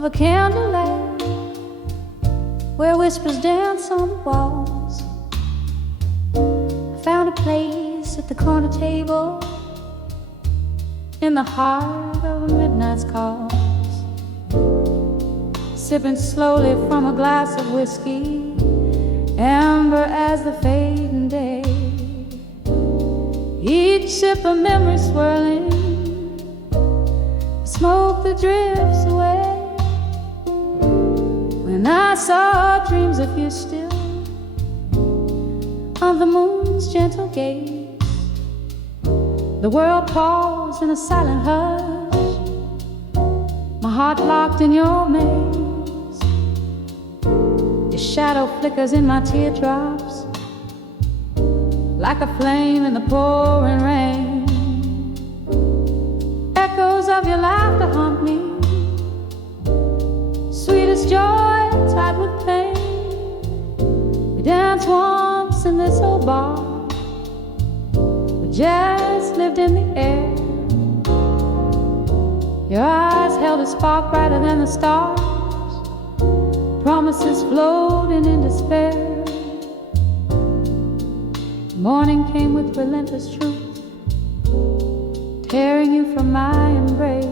of a candlelight where whispers dance on the walls. I found a place at the corner table in the heart of a midnight's cause, sipping slowly from a glass of whiskey, amber as the fading day. Each sip a memory swirling, smoke that drifts away. When I saw dreams of you still on the moon's gentle gaze, the world paused in a silent hush, my heart locked in your maze. Your shadow flickers in my teardrops like a flame in the pouring rain. Echoes of your laughter haunt me, sweetest joy tied with pain. We danced once in this old bar, jazz lived in the air. Your eyes held a spark brighter than the stars, promises floating in despair. Morning came with relentless truth, tearing you from my embrace.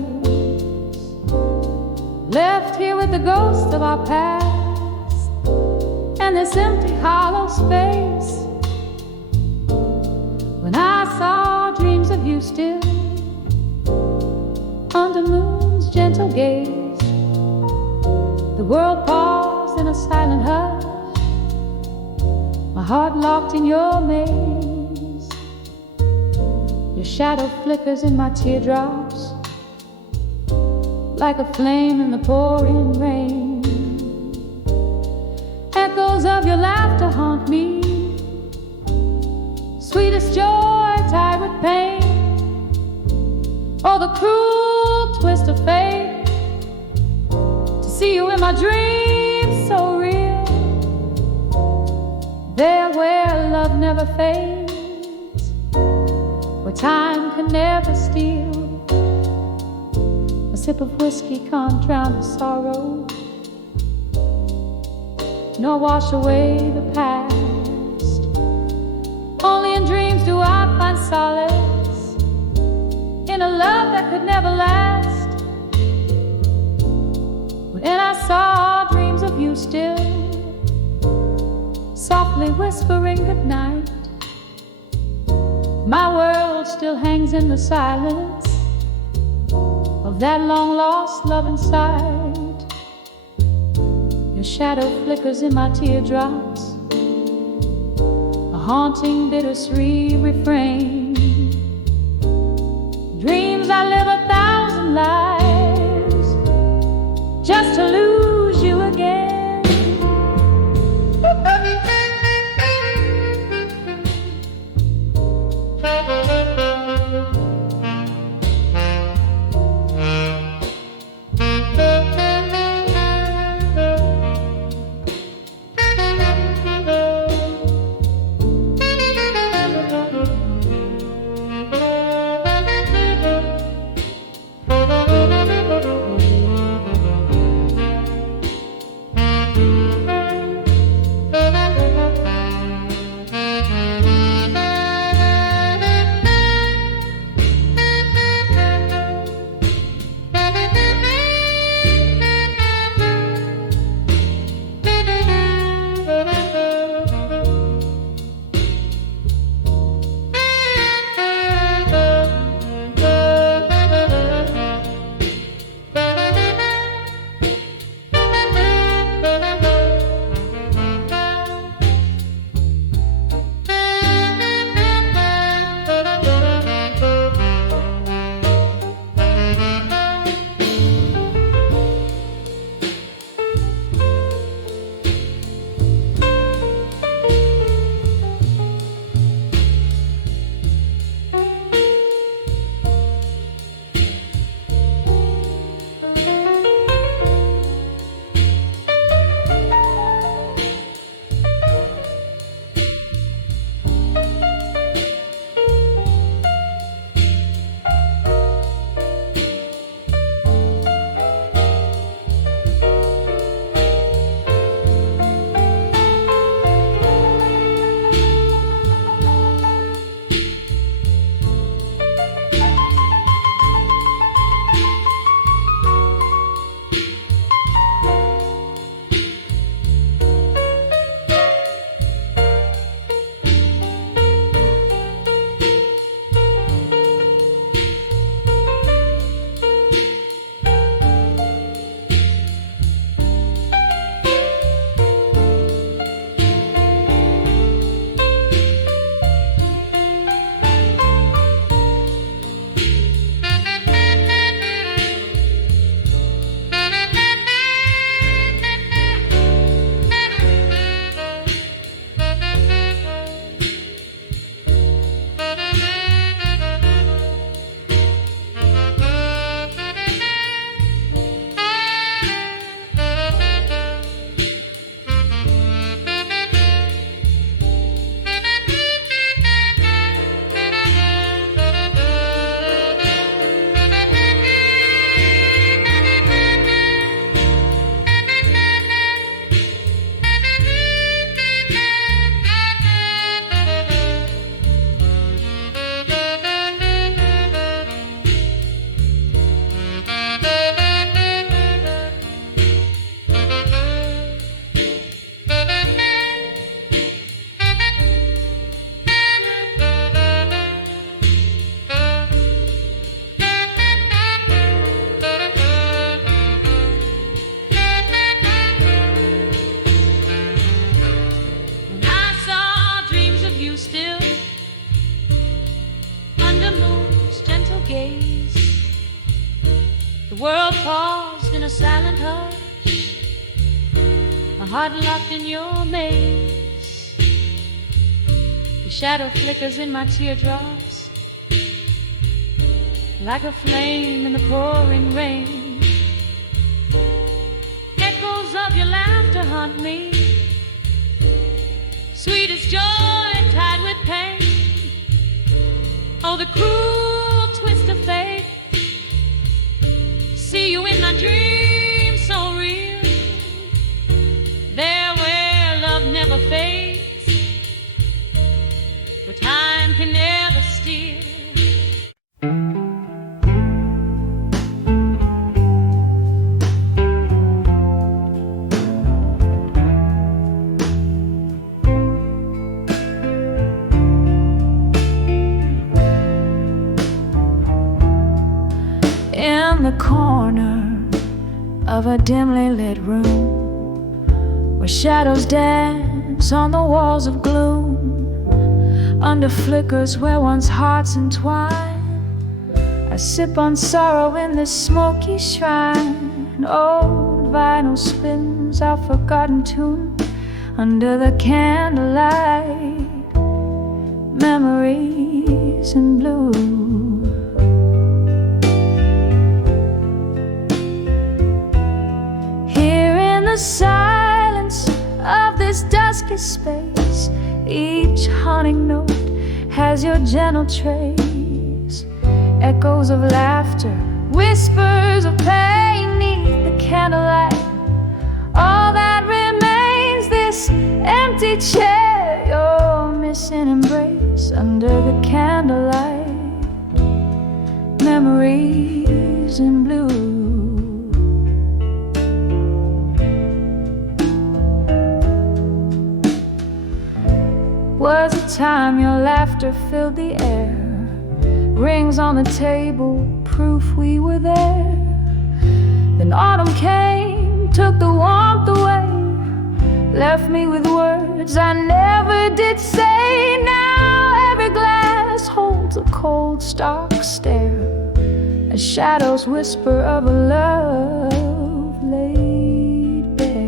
Left here with the ghost of our past and this empty hollow space. When I saw dreams of you still under moon's gentle gaze, the world paused in a silent hush, my heart locked in your maze. Your shadow flickers in my teardrops like a flame in the pouring rain. Echoes of your laughter haunt me, sweetest joy tied with pain. Oh, the cruel twist of fate to see you in my dreams so real. There where love never fades, where time can never steal. A sip of whiskey can't drown the sorrow, nor wash away the past. Only in dreams do I find solace, in a love that could never last. When I saw dreams of you still, softly whispering goodnight, my world still hangs in the silence of that long-lost love inside. Your shadow flickers in my teardrops, a haunting bittersweet refrain. Dreams I live 1,000 lives just to lose you again. world paused in a silent hush, my heart locked in your maze. Your shadow flickers in my teardrops like a flame in the pouring rain. Echoes of your laughter haunt me, sweet as joy tied with pain. Oh, the cruel twist of fate. See you in my dreams so real, there where love never fades, where time can never steal. In the corner of a dimly lit room, where shadows dance on the walls of gloom, under flickers where one's hearts entwine, I sip on sorrow in this smoky shrine. Old vinyl spins our forgotten tune under the candlelight, memories in blue. Silence of this dusky space, each haunting note has your gentle trace. Echoes of laughter, whispers of pain neath the candlelight. All that remains, this empty chair, your missing embrace under the candlelight, memories in blue. Was a time your laughter filled the air, rings on the table, proof we were there. Then autumn came, took the warmth away, left me with words I never did say. Now every glass holds a cold stark stare, as shadows whisper of a love laid bare.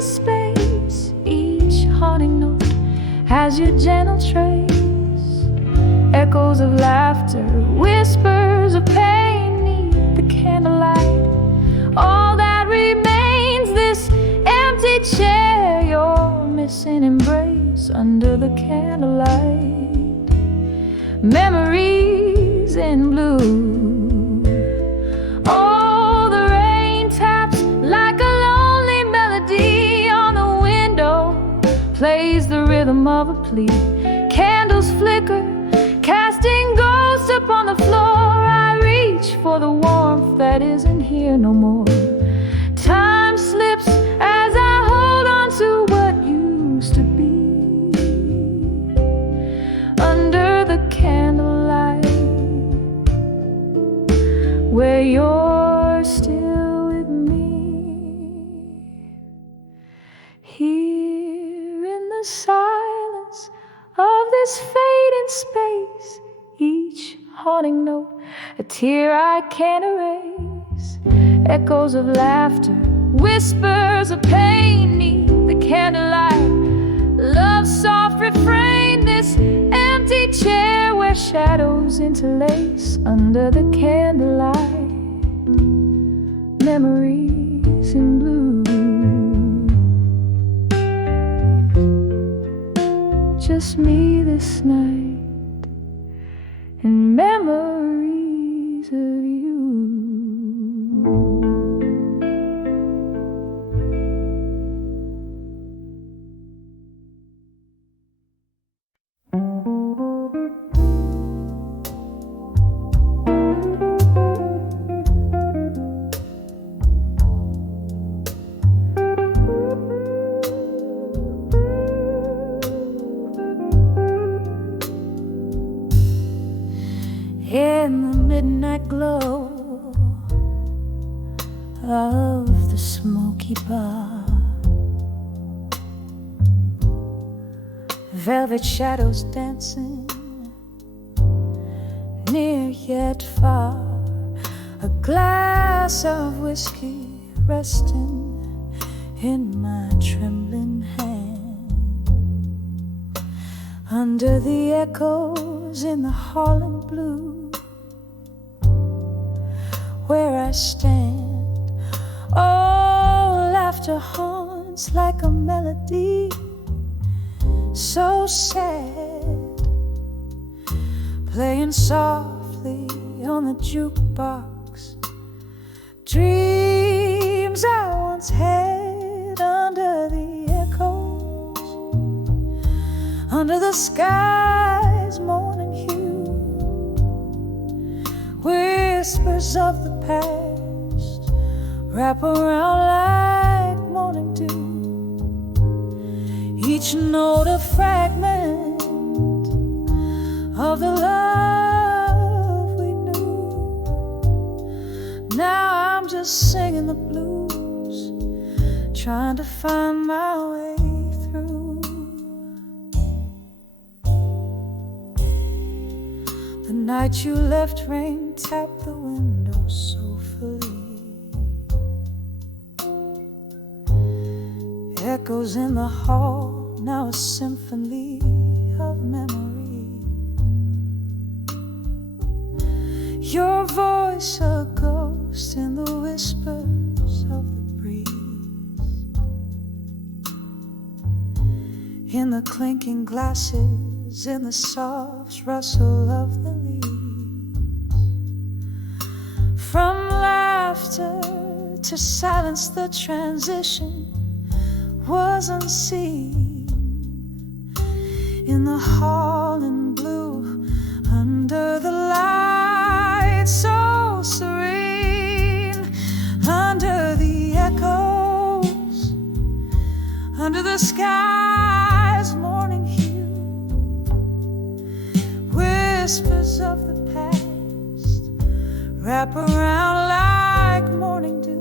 Space, each haunting note has your gentle trace. Echoes of laughter, whispers of pain neath the candlelight. All that remains, this empty chair, your missing embrace under the candlelight, memories in blue. Oh, the rain taps like a plays the rhythm of a plea. Candles flicker, casting ghosts upon the floor. I reach for the warmth that isn't here no more. Time slips as I hold on to what used to be. Under the candlelight, where you're still with me. Here the silence of this fading space, each haunting note a tear I can't erase. Echoes of laughter, whispers of pain neath the candlelight. Love's soft refrain, this empty chair where shadows interlace under the candlelight, memories in blue. Just me this night and memories of you. In the midnight glow of the smoky bar, velvet shadows dancing, near yet far, a glass of whiskey resting in my trembling hand. Under the echoes in the hall in blue, where I stand, oh, laughter haunts like a melody so sad, playing softly on the jukebox. Dreams I once had under the echoes, under the sky's morning hue, whispers of the past wrap around like morning dew. Each note a fragment of the love we knew. Now I'm just singing the blues, trying to find my way through. The night you left, rain tapped the window soulfully. Echoes in the hall, now a symphony of memory. Your voice a ghost in the whispers of the breeze, in the clinking glasses, in the soft rustle of the leaves. From laughter to silence, the transition was unseen. In the hall in blue, under the light so serene, under the echoes, under the sky's morning hue, whispers of the past wrap around like morning dew.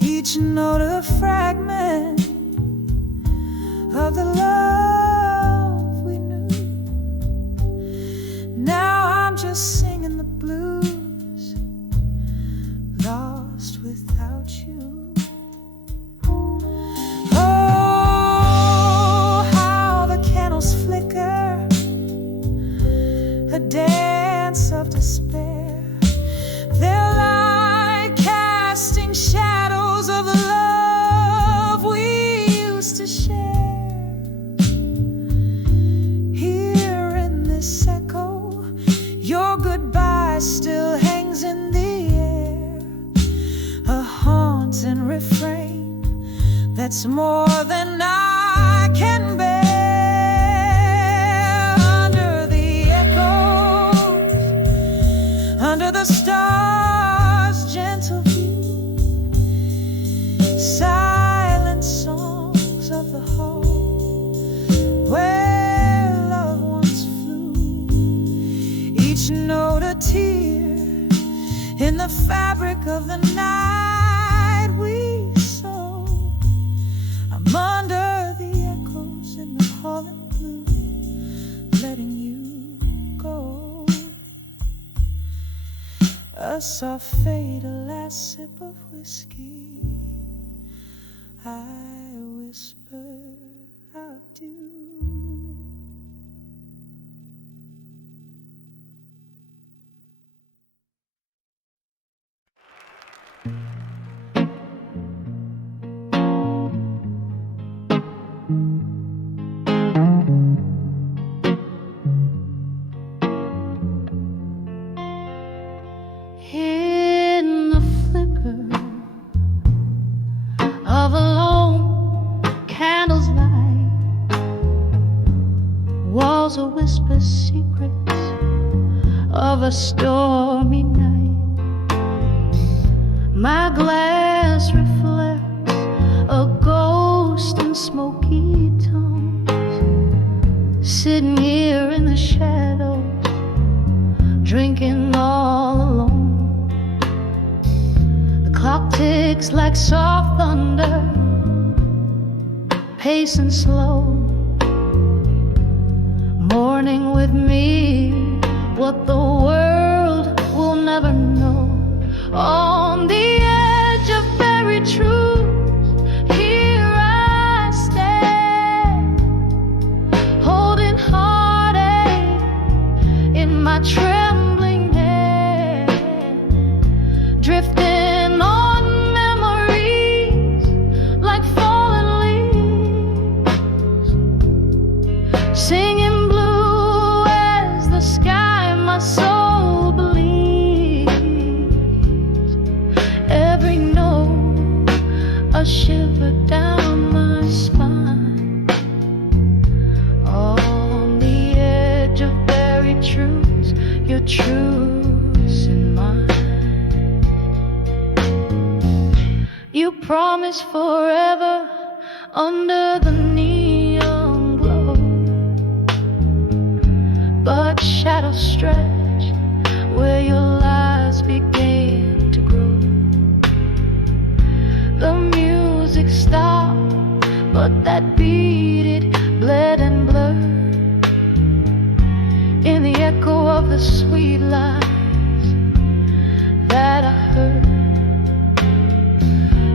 Each note a fragment of the love we knew. Now I'm just singing the blues, lost without you. Oh, how the candles flicker, a dance of despair. They're like casting shadows of the love we used to share. Here in this echo, your goodbye still hangs in the air, a haunting refrain that's more than I can bear. Under the echoes, under the stars' gentle view, silent songs of the hall where love once flew. Each note a tear in the fabric of the night we saw. I'm under the echoes in the hall in blue, letting you go. A soft fade, a last sip of whiskey, I whisper adieu. In the flicker of a lone candle's light, walls will whisper secrets of a stormy night. My glass reflects a ghost in smoky tones, sitting here in the shadows, drinking all alone. Clock ticks like soft thunder, pacing slow. burning with me, what the world will never know. On the edge of buried truth, here I stand, holding heartache in my trembling hand, drifting on memories like fallen leaves, singing blue as the sky my soul believes. Every note a shiver down my spine, on the edge of buried truths, your truths and mine. You promised forever under the neon glow, but shadows stretch where your lies began to grow. The music stopped, but that beat, it bled and blurred in the echo of the sweet lies that I heard.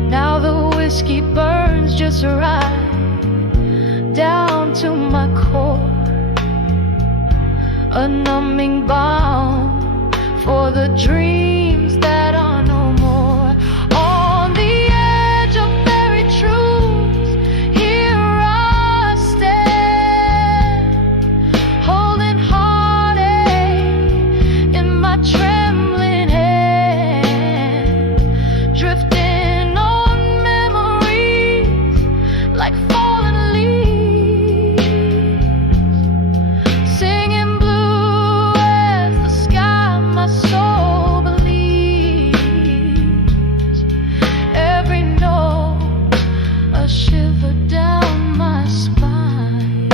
Now the whiskey burns just right down to my core, a numbing balm for the dreams that are no more. On the edge of buried truths, here I stand, holding heartache in my trembling hand, drifting on memories like fallen leaves, singing blue as the sky my soul believes. Every note a shiver down my spine,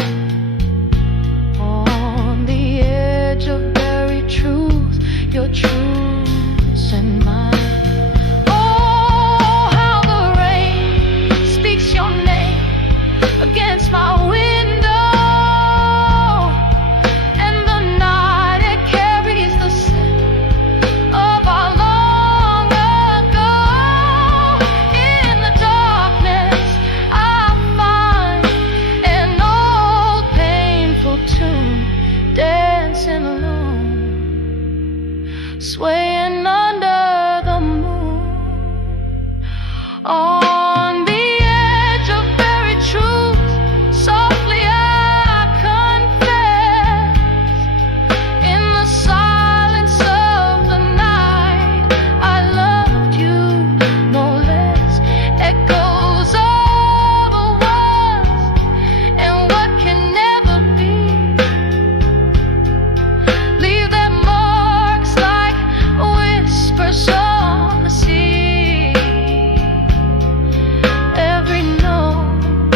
on the edge of buried truth, your truths and mine. Oh, how the rain speaks your name against my window, and the night it carries the scent of our long ago. In the darkness I find an old painful tune, dancing alone, swaying under the moon. On the edge of buried truths, softly I confess, in the silence of the night, I loved you no less. Echoes of a once and what can never be, leave their marks like whispers on the sea. Every note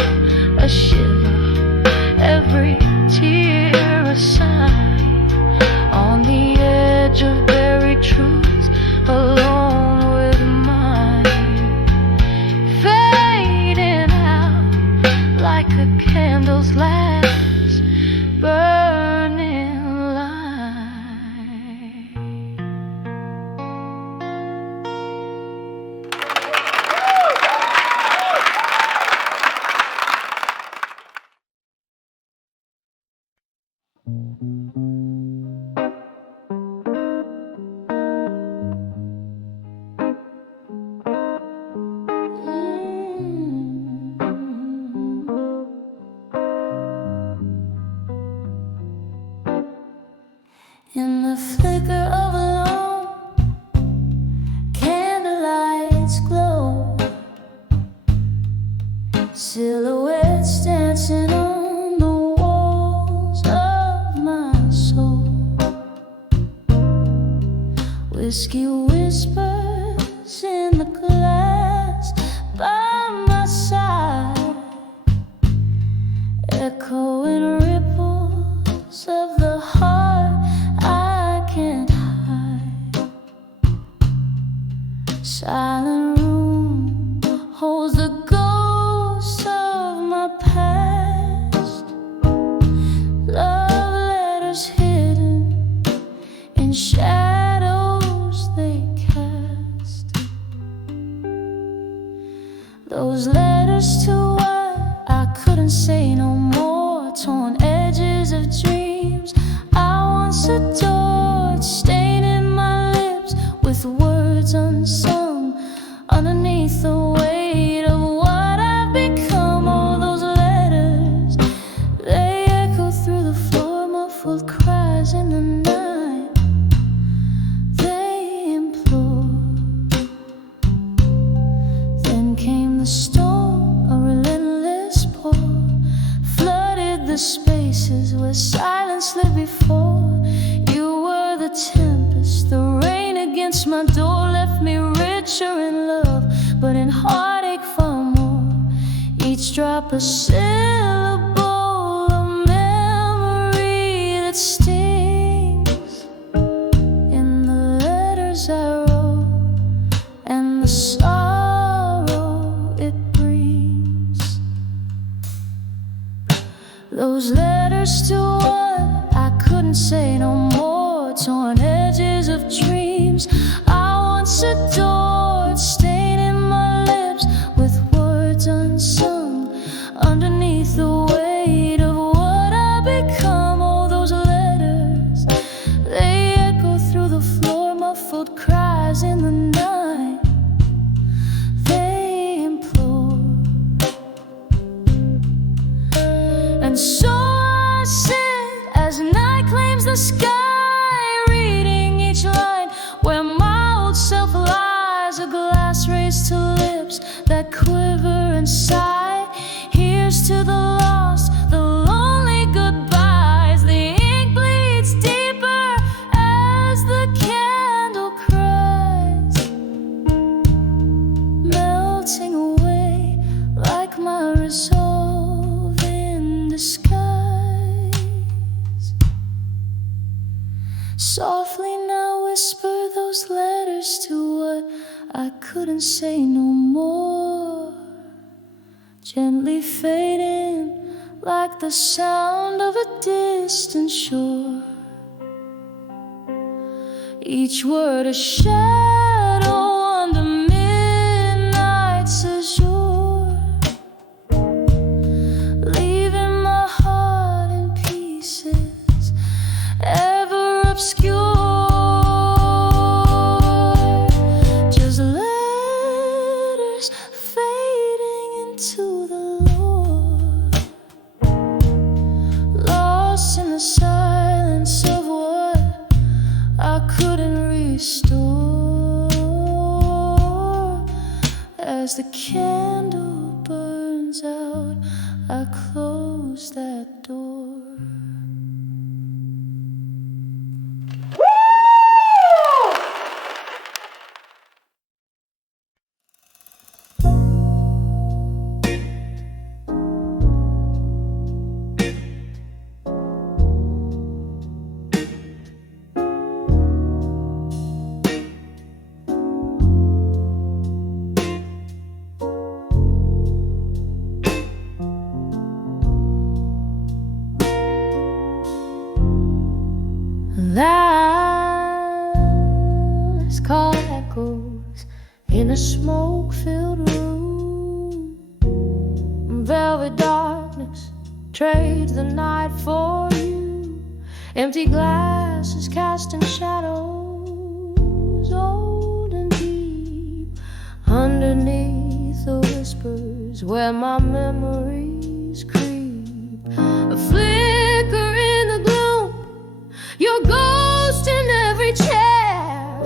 a shiver, every tear a sign, on the edge of buried truths, alone with mine, fading out like a candle's last burning light. In the flicker of a lone candlelight's glow, silhouettes dancing on the walls of my soul, whiskey whispers in the glass by my side, echoing ripples of the heart I can't hide. Silent room holds the ghost of my past, love Those letters to what I couldn't say no more, torn edges of dreams I once adored, staining my lips with words unsung underneath the weight of what I've become. All those letters, they echo through the floor, muffled cries in the night. They implore. Then came the storm, a relentless pour, flooded the spaces where silence lived before. You were the tempest, the rain against my door left me richer in love, but in heartache far more. Each drop a syllable, a memory that stings in the letters I wrote and the sorrow it brings. Those letters to what I couldn't say no more, torn edges of dreams I once adored, staining my lips with words unsung underneath the weight of what I become. All those letters, they echo through the floor, muffled cries in the night. They implore. And so I sit as night claims the sky, reading each line where my old self lies, a glass raised to lips that quiver and sigh. Here's to the lost, the lonely goodbyes. The ink bleeds deeper as the candle cries, melting away like my resolve in disguise. Softly now whisper those letters to what I couldn't say no more, gently fading like the sound of a distant shore. Each word a shadow under midnight's azure, leaving my heart in pieces, ever obscure. Just letters fading into the Lord, lost in the silence of what I couldn't restore. As the candle burns out, I close that door. Last call echoes in a smoke-filled room. Velvet darkness trades the night for you. Empty glasses casting shadows, old and deep, underneath the whispers where my memories creep. A flicker in the gloom, your ghost in every chair,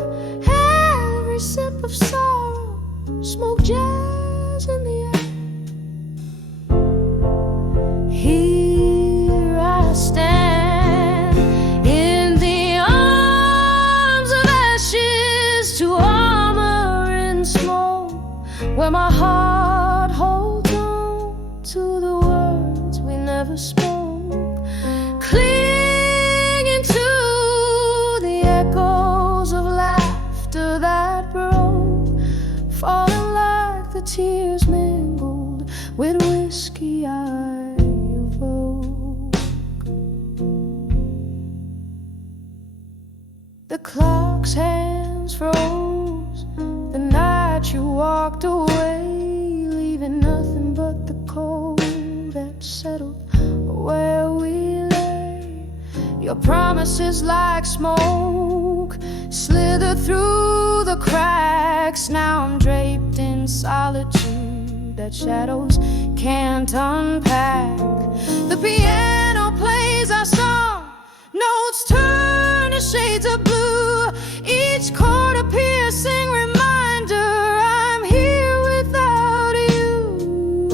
every sip of sorrow, smoke jazz in the air. Here I stand in the arms of ashes to armor in smoke, where my heart holds on to the words we never spoke. Falling like the tears mingled with whiskey I evoke. The clock's hands froze the night you walked away, leaving Your promises like smoke slither through the cracks. Now I'm draped in solitude that shadows can't unpack. The piano plays our song, notes turn to shades of blue. Each chord a piercing reminder I'm here without you.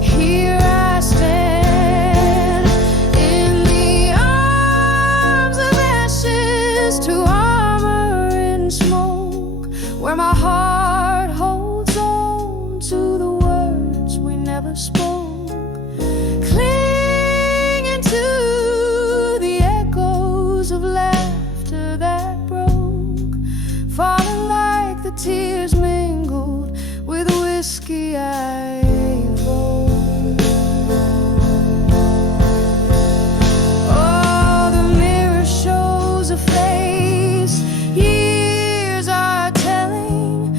Here I stand in the arms of ashes to armor in smoke, where my heart holds on to the words we never spoke, clinging to the echoes of laughter that broke, falling like the tears mingled with whiskey I evoked. Oh, the mirror shows a face years are telling,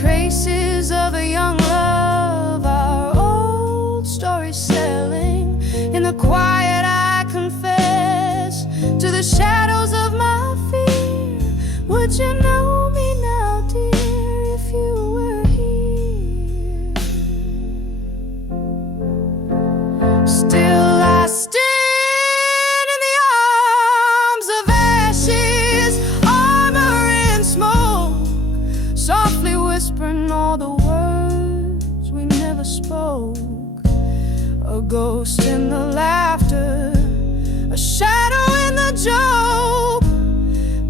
traces of a young love, our old stories selling. In the quiet I confess to the shadows of my fear. Would you know me now, dear, if you were here? Still I stand in the arms of ashes, armor in smoke, softly whispering all the words we never spoke. A ghost in the laughter, a shadow in the joke,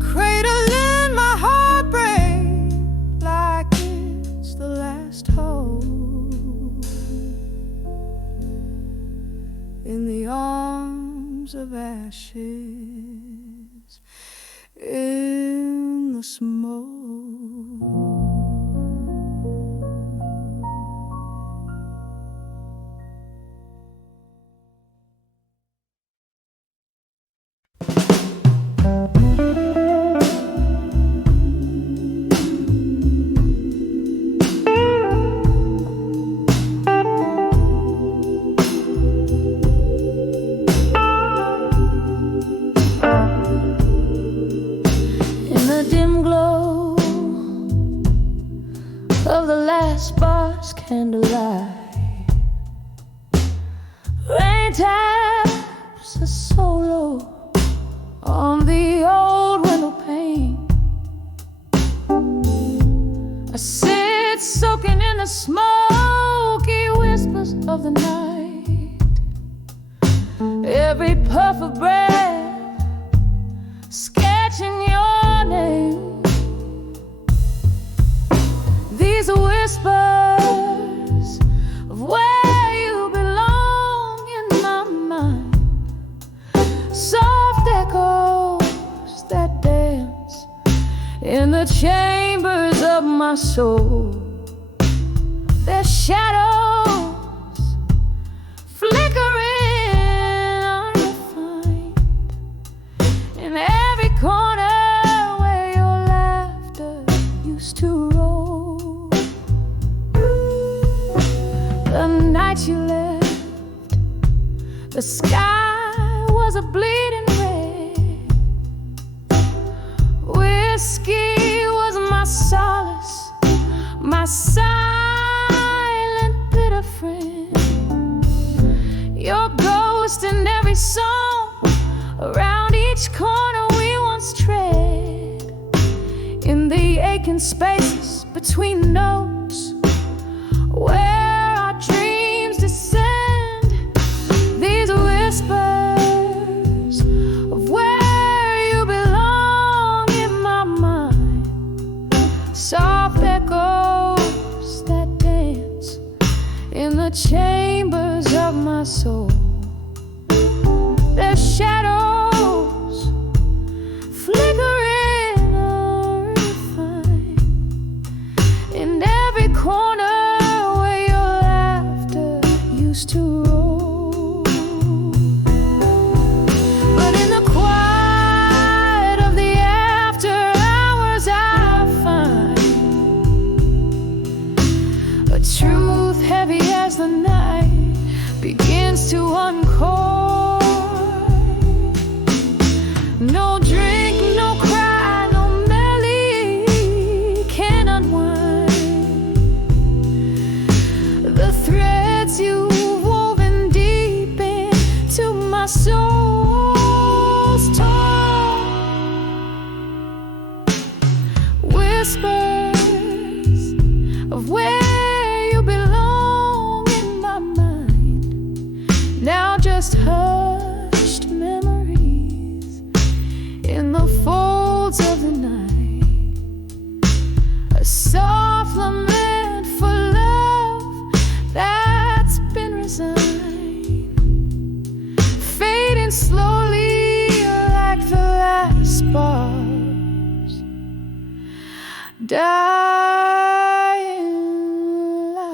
cradling my heartbreak like it's the last hope. In the arms of ashes, in the smoke. In the dim glow of the last bar's candlelight, rain taps a solo on the old window pane. I sit soaking in the smoky whispers of the night. Every puff of breath sketching your name. These are whispers of where you belong in my mind. Soft echoes that dance in the chambers of my soul. Their shadows flickering unrefined in every corner where your laughter used to roll. The night you left, the sky was a bleeding red. Whiskey was my solace, my silent bitter friend. Your ghost in every song, around each corner we once tread. In the aching spaces between notes, where our dreams descend. These whispers of where you belong in my mind. Soft echoes that dance in the chambers of my soul. Their shadows flickering unrefined in every corner where your laughter used to roll. But in the quiet of the after hours I find a truth heavy as the night begins to uncord. you belong in my mind. Now just hushed memories in the folds of the night. A soft lament for love that's been resigned, fading slowly like the last sparks, dying light.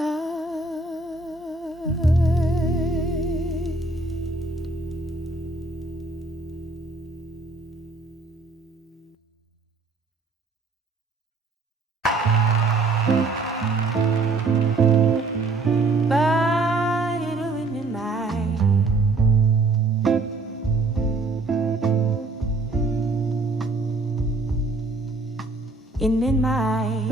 By the midnight, in midnight,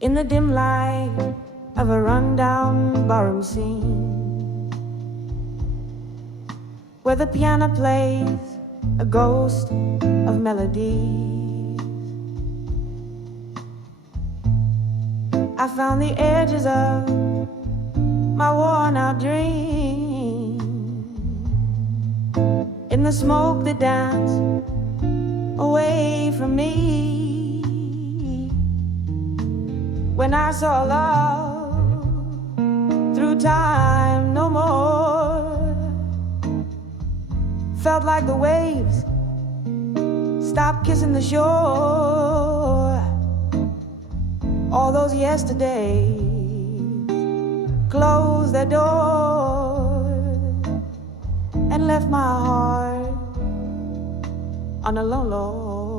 in the dim light of a rundown barroom scene, where the piano plays a ghost of melody, I found the edges of my worn-out dream in the smoke that danced away from me. When I saw love through time no more, felt like the waves stopped kissing the shore. All those yesterdays closed their doors and left my heart on a lone Lord.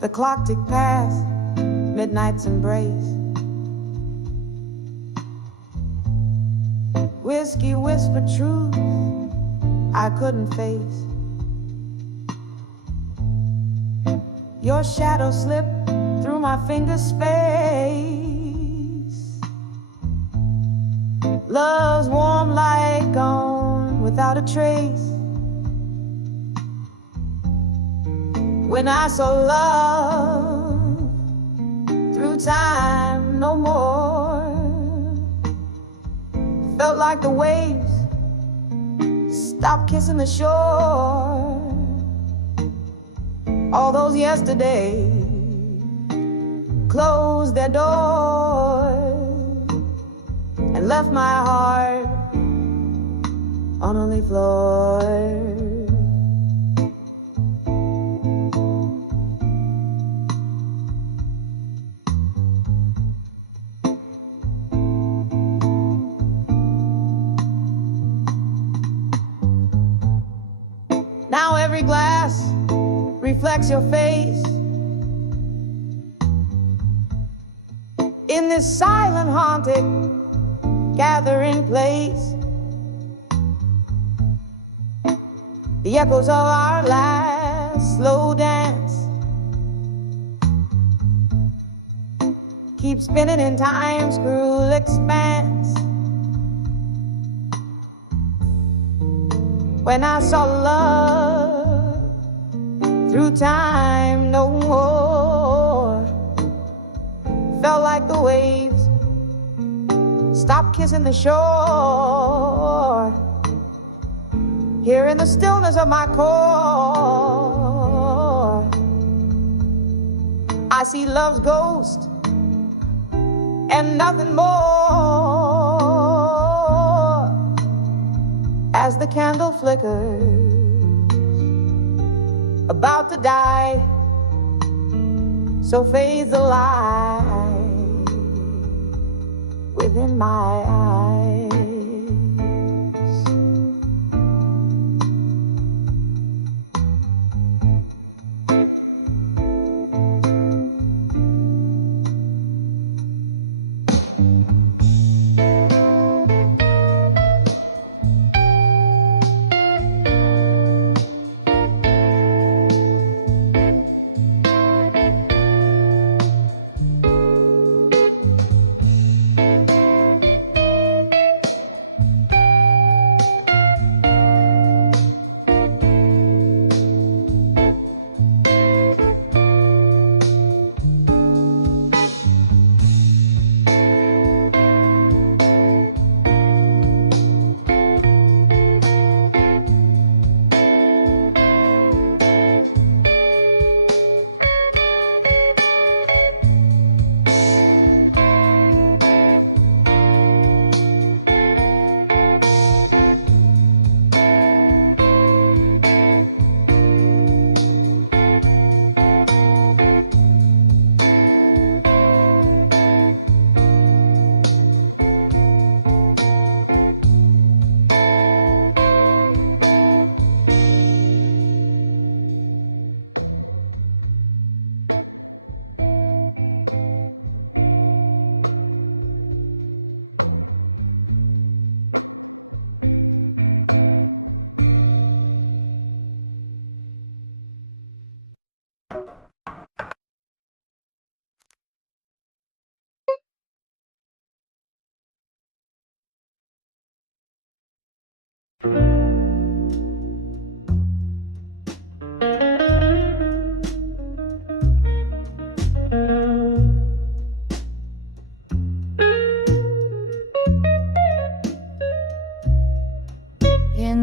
The clock ticked past midnight's embrace. Whiskey whispered truth I couldn't face. Your shadow slipped through my fingers' space. Love's warm light gone without a trace. When I saw love through time no more, felt like the waves stopped kissing the shore. All those yesterdays closed their doors and left my heart on a leaf floor. Now every glass reflects your face in this silent, haunted gathering place. The echoes of our last slow dance keep spinning in time's cruel expanse. When I saw love through time no more, felt like the waves stopped kissing the shore. Here in the stillness of my core, I see love's ghost and nothing more. As the candle flickers, about to die, so fades the light within my eyes.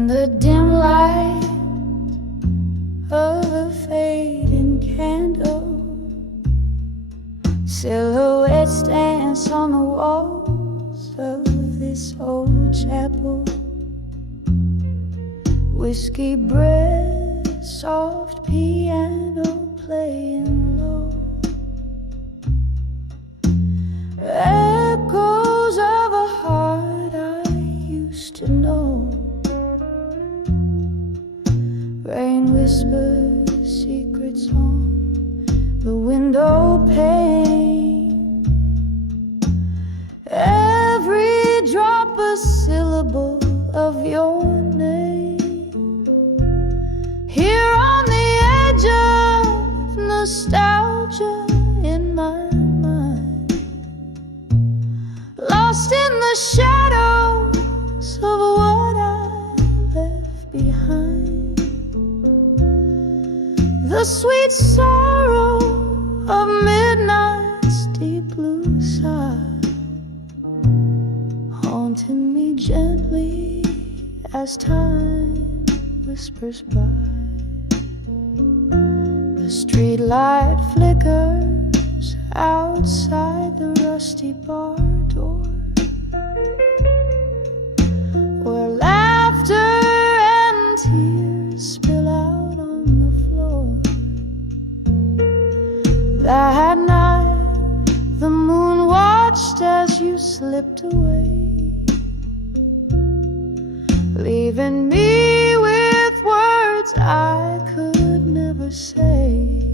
In the dim light of a fading candle, silhouettes dance on the walls of this old chapel. Whiskey breath, soft piano playing low, echoes of a heart I used to know. Rain whispers secrets on the window pane. Every drop a syllable of your name. Here on the edge of nostalgia in my mind, lost in the shadows of what I left behind. The sweet sorrow of midnight's deep blue sigh, haunting me gently as time whispers by. The street light flickers outside the rusty bar door, where laughter and tears spill out on the floor. That night the moon watched as you slipped away, leaving me with words I could never say.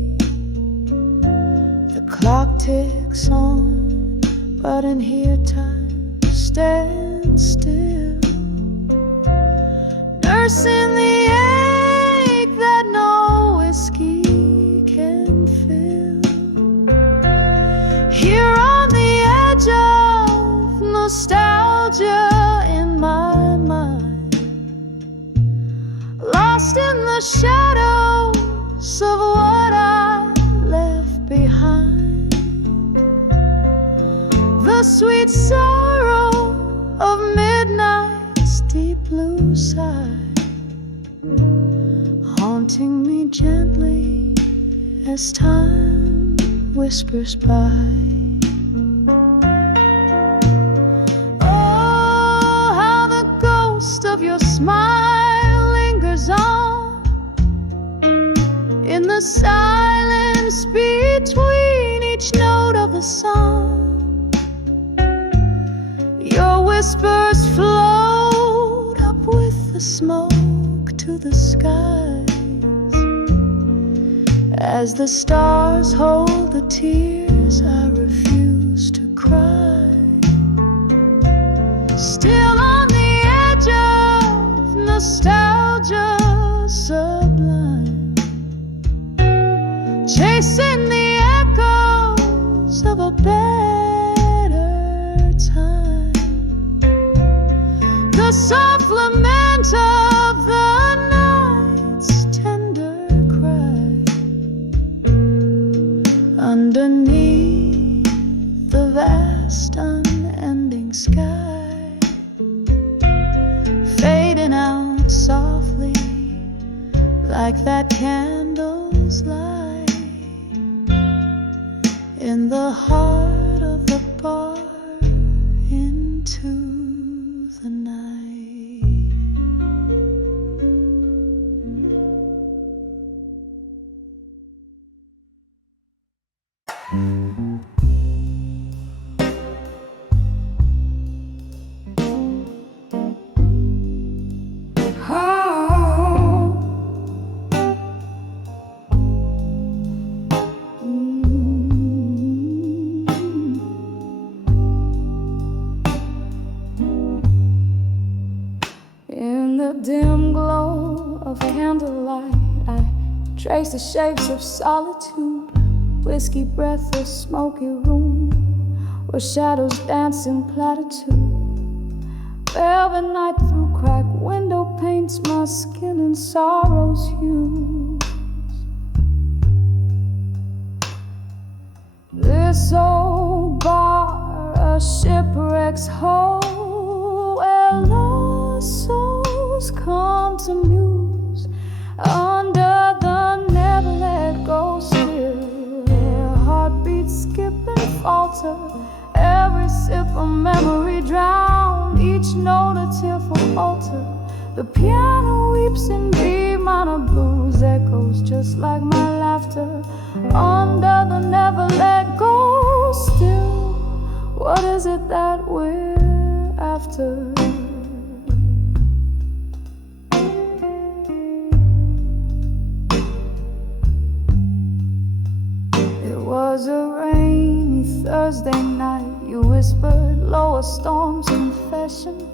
The clock ticks on, but in here time stands still, nursing the ache that no whiskey can fill. Here on the edge of nostalgia in my mind, lost in the shadows of what I left behind. The sweet sorrow of midnight's deep blue sigh, haunting me gently as time whispers by. Oh, how the ghost of your smile lingers on in the silence between each note of the song. Your whispers float up with the smoke to the skies, as the stars hold the tears I refuse to cry. Still on the edge of nostalgia sublime, chasing the echoes of a better time. The soft lament of the night's tender cry, underneath the vast unending sky, fading out softly like that candle's light in the heart of the bar into the night. In the dim glow of candlelight, I trace the shapes of solitude, whiskey breath, a smoky room where shadows dance in platitude. Velvet night through cracked window paints my skin in sorrow's hues. This old bar, a shipwreck's hole where lost souls come us amuse under the never let go still. Heartbeats skip and falter, every sip a memory drowned, each note a tearful altar. The piano weeps in B minor blues, echoes just like my laughter under the never let go still. What is it that we're after? It was a rainy Thursday night. You whispered lower storms, confession,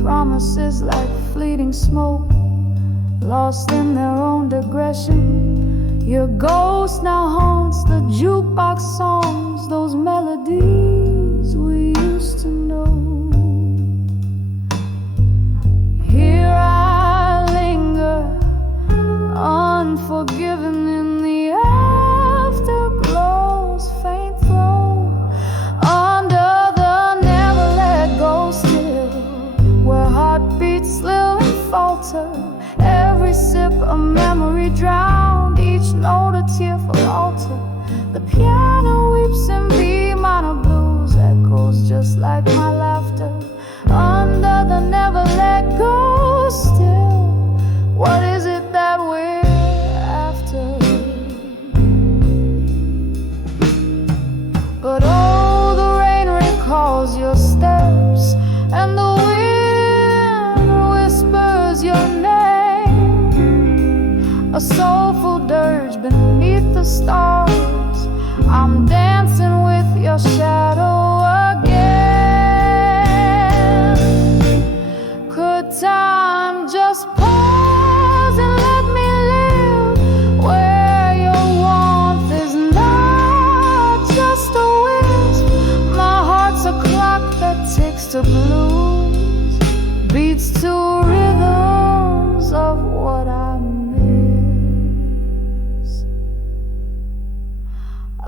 promises like fleeting smoke, lost in their own digression. Your ghost now haunts the jukebox songs, those melodies we used to know. Here I linger, unforgiven in the afterglow's faint throe, under the never let go still, where heartbeats slow and falter, every sip a memory drowned, each note a tearful altar. The piano weeps in B minor blues, echoes just like my laughter under the never let go still. What is it that we're after? But oh, the rain recalls your steps, and the wind whispers your name, a soulful dirge beneath the stars. I'm dancing with your shadow again. Could time just pause and let me live where your warmth is not just a wisp? My heart's a clock that ticks to blues, beats to rhythms of what I miss.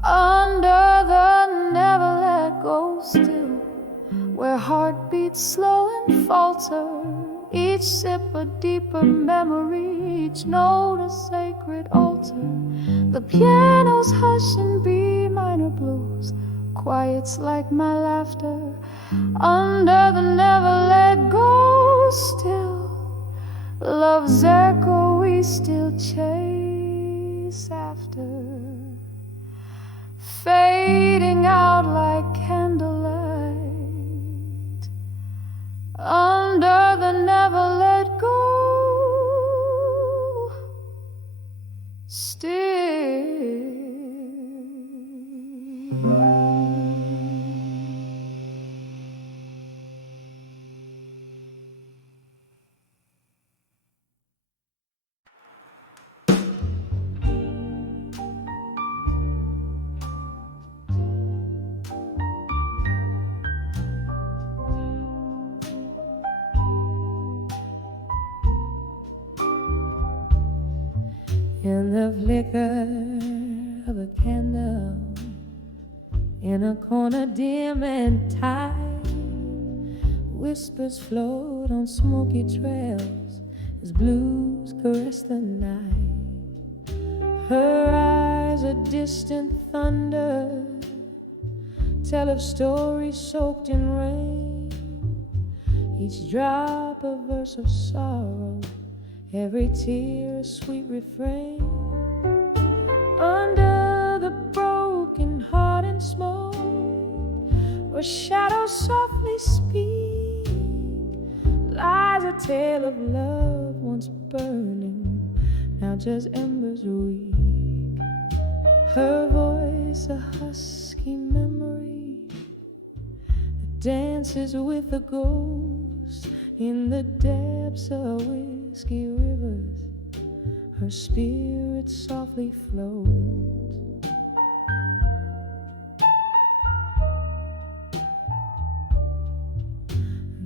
Under the never let go still, where heartbeats slow and falter, each sip a deeper memory, each note a sacred altar. The piano's hush in B minor blues, quiets like my laughter under the never let go still. Love's echo we still chase after, fading out like candlelight under the never let go still. In the flicker of a candle, in a corner dim and tight, whispers float on smoky trails as blues caress the night. Her eyes a distant thunder tell of stories soaked in rain, each drop a verse of sorrow, every tear a sweet refrain. Under the broken heart and smoke, where shadows softly speak, lies a tale of love once burning, now just embers weak. Her voice a husky memory that dances with a ghost in the depths of whiskey rivers. Her spirit softly floats.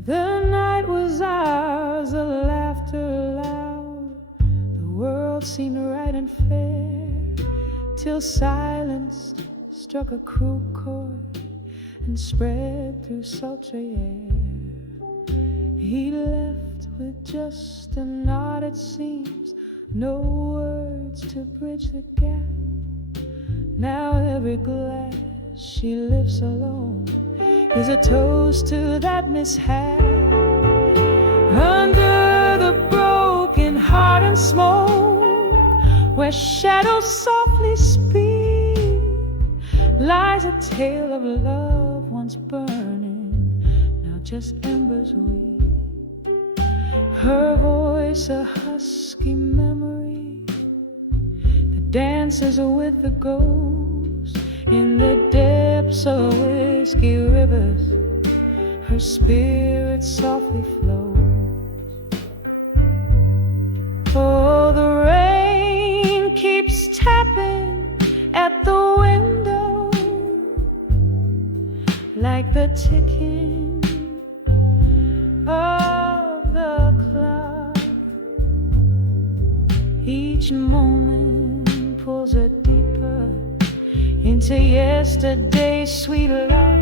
The night was ours, the laughter loud, the world seemed right and fair, till silence struck a cruel chord and spread through sultry air. He left with just a nod, it seems. No words to bridge the gap. Now every glass she lifts alone is a toast to that mishap. Under the broken heart and smoke, where shadows softly speak, lies a tale of love once burning, now just embers weak. Her voice a husky memory that dances with the ghost in the depths of whiskey rivers. Her spirit softly flows. Oh, the rain keeps tapping at the window like the ticking of the clock. Each moment pulls her deeper into yesterday's sweet luck.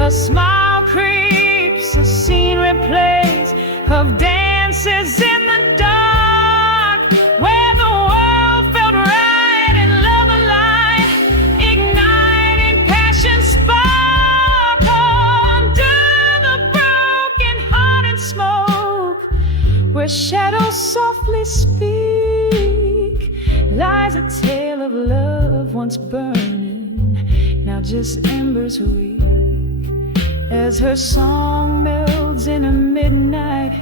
A smile creeps, a scene replays of dances in the dark, where the world felt right and love alive, igniting passion spark. Under the broken heart and smoke, where shadows softly speak, lies a tale of love once burning, now just embers weak. As her song melds in a midnight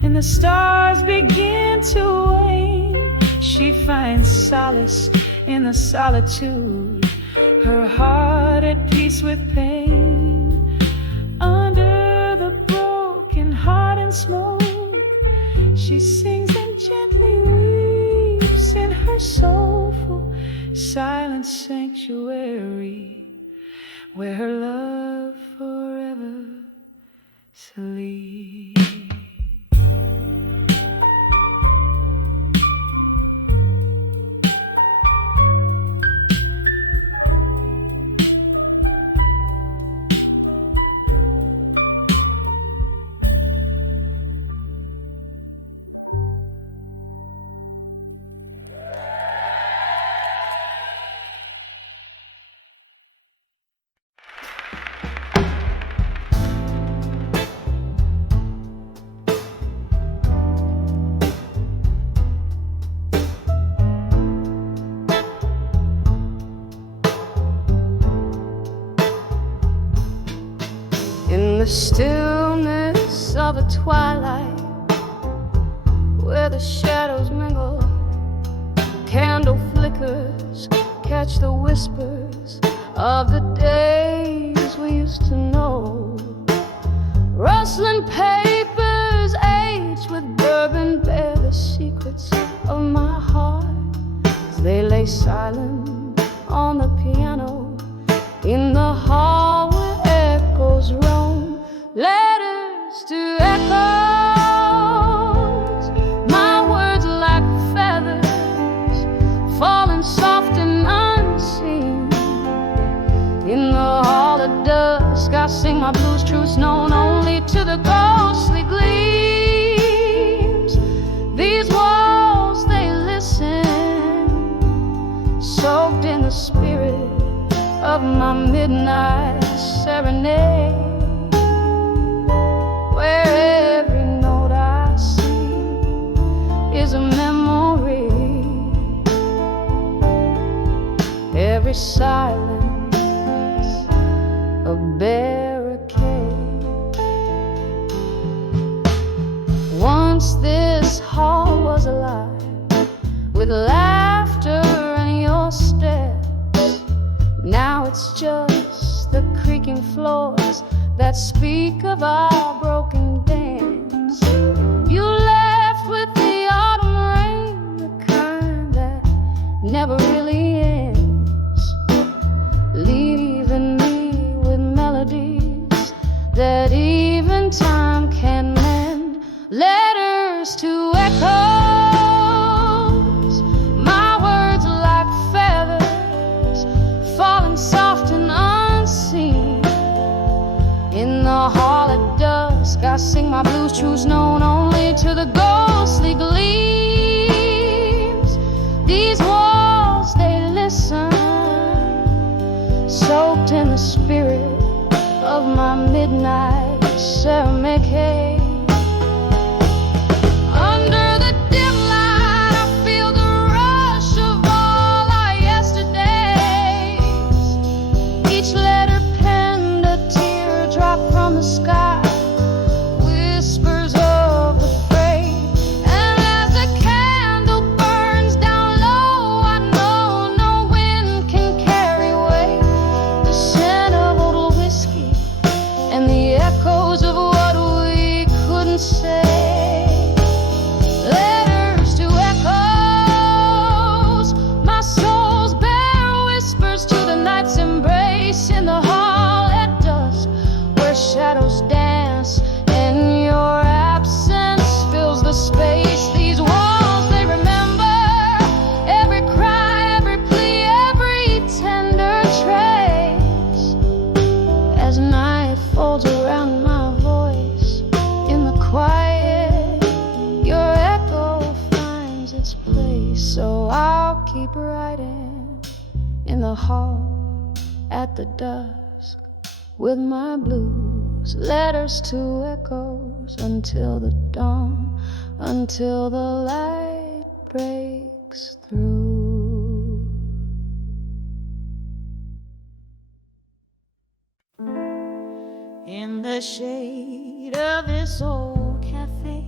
and the stars begin to wane, she finds solace in the solitude, her heart at peace with pain. Under the broken heart and smoke, she sings and gently weeps in her soulful silent sanctuary, where her love forever sleeps. The stillness of a twilight, where the shadows mingle, candle flickers catch the whispers of the days we used to know. Rustling papers aged with bourbon bear the secrets of my heart as they lay silent on the piano in the hall where echoes roam. Letters to echoes, my words like feathers falling soft and unseen. In the hall of dusk I sing my blues, truths known only to the ghostly gleams. These walls, they listen, soaked in the spirit of my midnight serenade, where every note I sing is a memory, every silence a barricade. Once this hall was alive with laughter and your steps. Now it's just the creaking floors that speak of our broken dance. You left with the autumn rain, the kind that never really ends, leaving me with melodies that even time can mend. Letters to echoes, my words like feathers falling soft and unseen. In the hall at dusk I sing my blues, truths known only to the ghostly gleams. These walls, they listen, soaked in the spirit of my midnight serenade. Under the dim light, I feel the rush of all our yesterdays. Each letter penned a teardrop from the sky, whispers of the fray. And as the candle burns down low, I know no wind can carry away the scent of old whiskey and the echoes of what we couldn't say. Letters to echoes, my soul's bare whispers to the night's embrace in the hall at dusk, where shadows dance and your absence fills the space. These walls, they remember every cry, every plea, every tender trace. As night folds around my voice in the quiet, your echo finds its place. So I'll keep writing in the hall at the dusk with my blues, letters to echoes until the dawn, until the light breaks through. In the shade of this old cafe,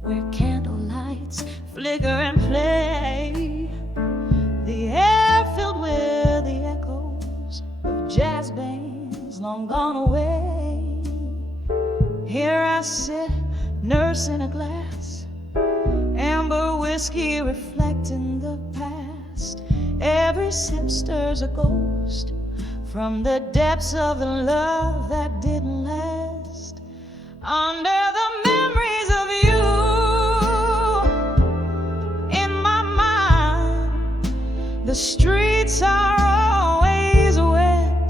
where candlelights flicker and play, the air filled with the echoes of jazz bands long gone away. Here I sit, nursing a glass, amber whiskey reflecting the past. Every sip stirs a ghost from the depths of the love that didn't last. Under the memories of you in my mind, the streets are always wet,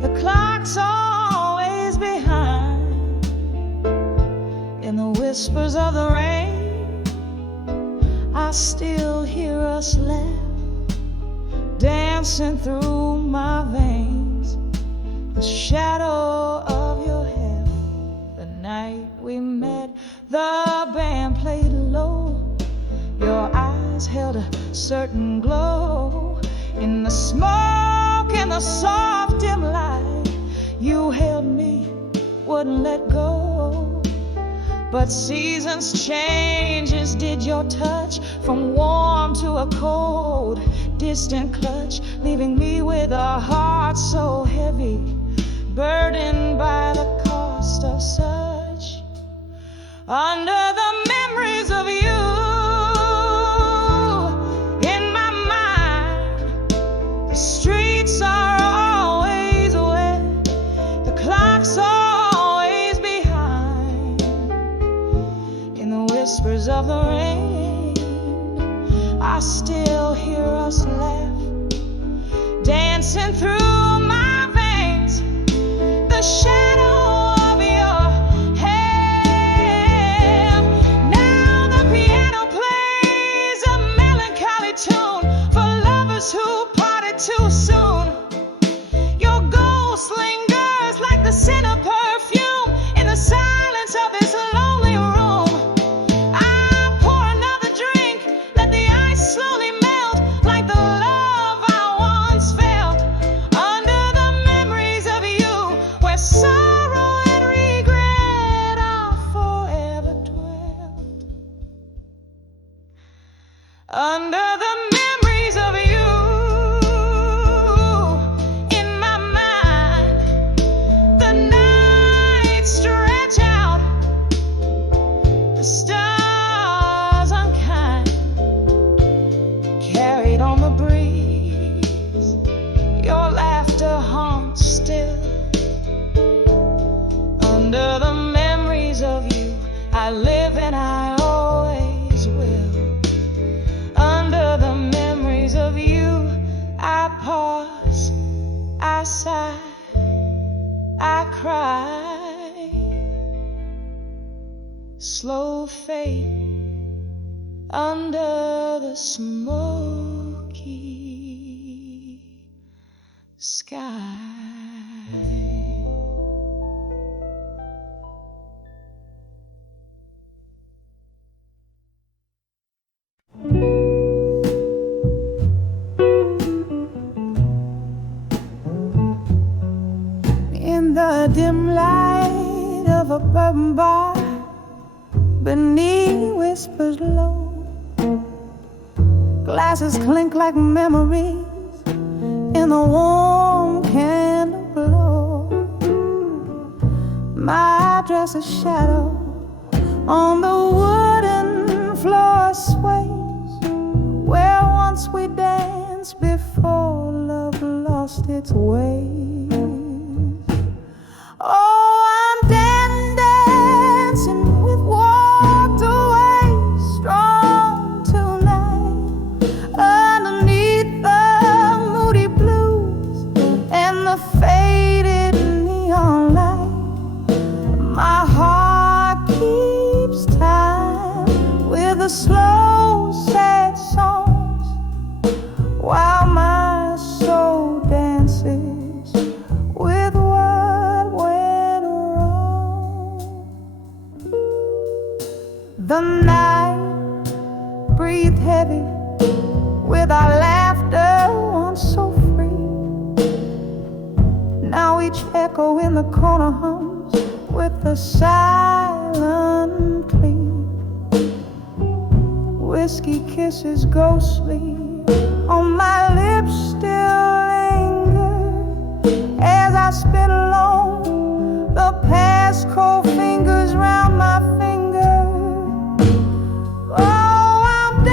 the clock's always behind. In the whispers of the rain, I still hear us laugh, dancing through my veins. The shadow of your hair, the night we met, the band played low. Your eyes held a certain glow. In the smoke and the soft dim light, you held me, wouldn't let go. But seasons change, as did your touch, from warm to a cold, distant clutch, leaving me with a heart so heavy, burdened by the cost of such. Under the memories of you in my mind, the streets are always wet, the clock's always behind. In the whispers of the rain, I still hear us laugh, dancing through my veins. The shadow of your hair. Now the piano plays a melancholy tune for lovers who parted too soon. Your ghost lingers like the scent of perfume in the silence of this lonely room. I pour another drink, let the ice slowly melt like the love I once felt. Under the memories of you, where sorrow and regret are forever dwelt. Under the memories of you in my mind, the nights stretch out, the stars unkind, carried on the breeze. Your laughter haunts still. Under the memories of you, I live and I always will. Under the memories of you, I pause, I sigh, I cry. slow fade under the smoky sky. In the dim light of a bourbon bar, beneath whispers low, glasses clink like memories in the warm candle glow. My dress a shadow on the wooden floor sways, where once we danced before love lost its way. Oh, I'm dancing with walked away strong tonight, underneath the moody blues and the faded neon light. My heart keeps time with the slow, sad songs, while my soul dances with what went wrong. The night breathed heavy with our laughter once so free. Now each echo in the corner hums with a silent plea. Whiskey kisses ghostly on my lips still linger as I spin along the past cold fingers round my finger. Oh, I'm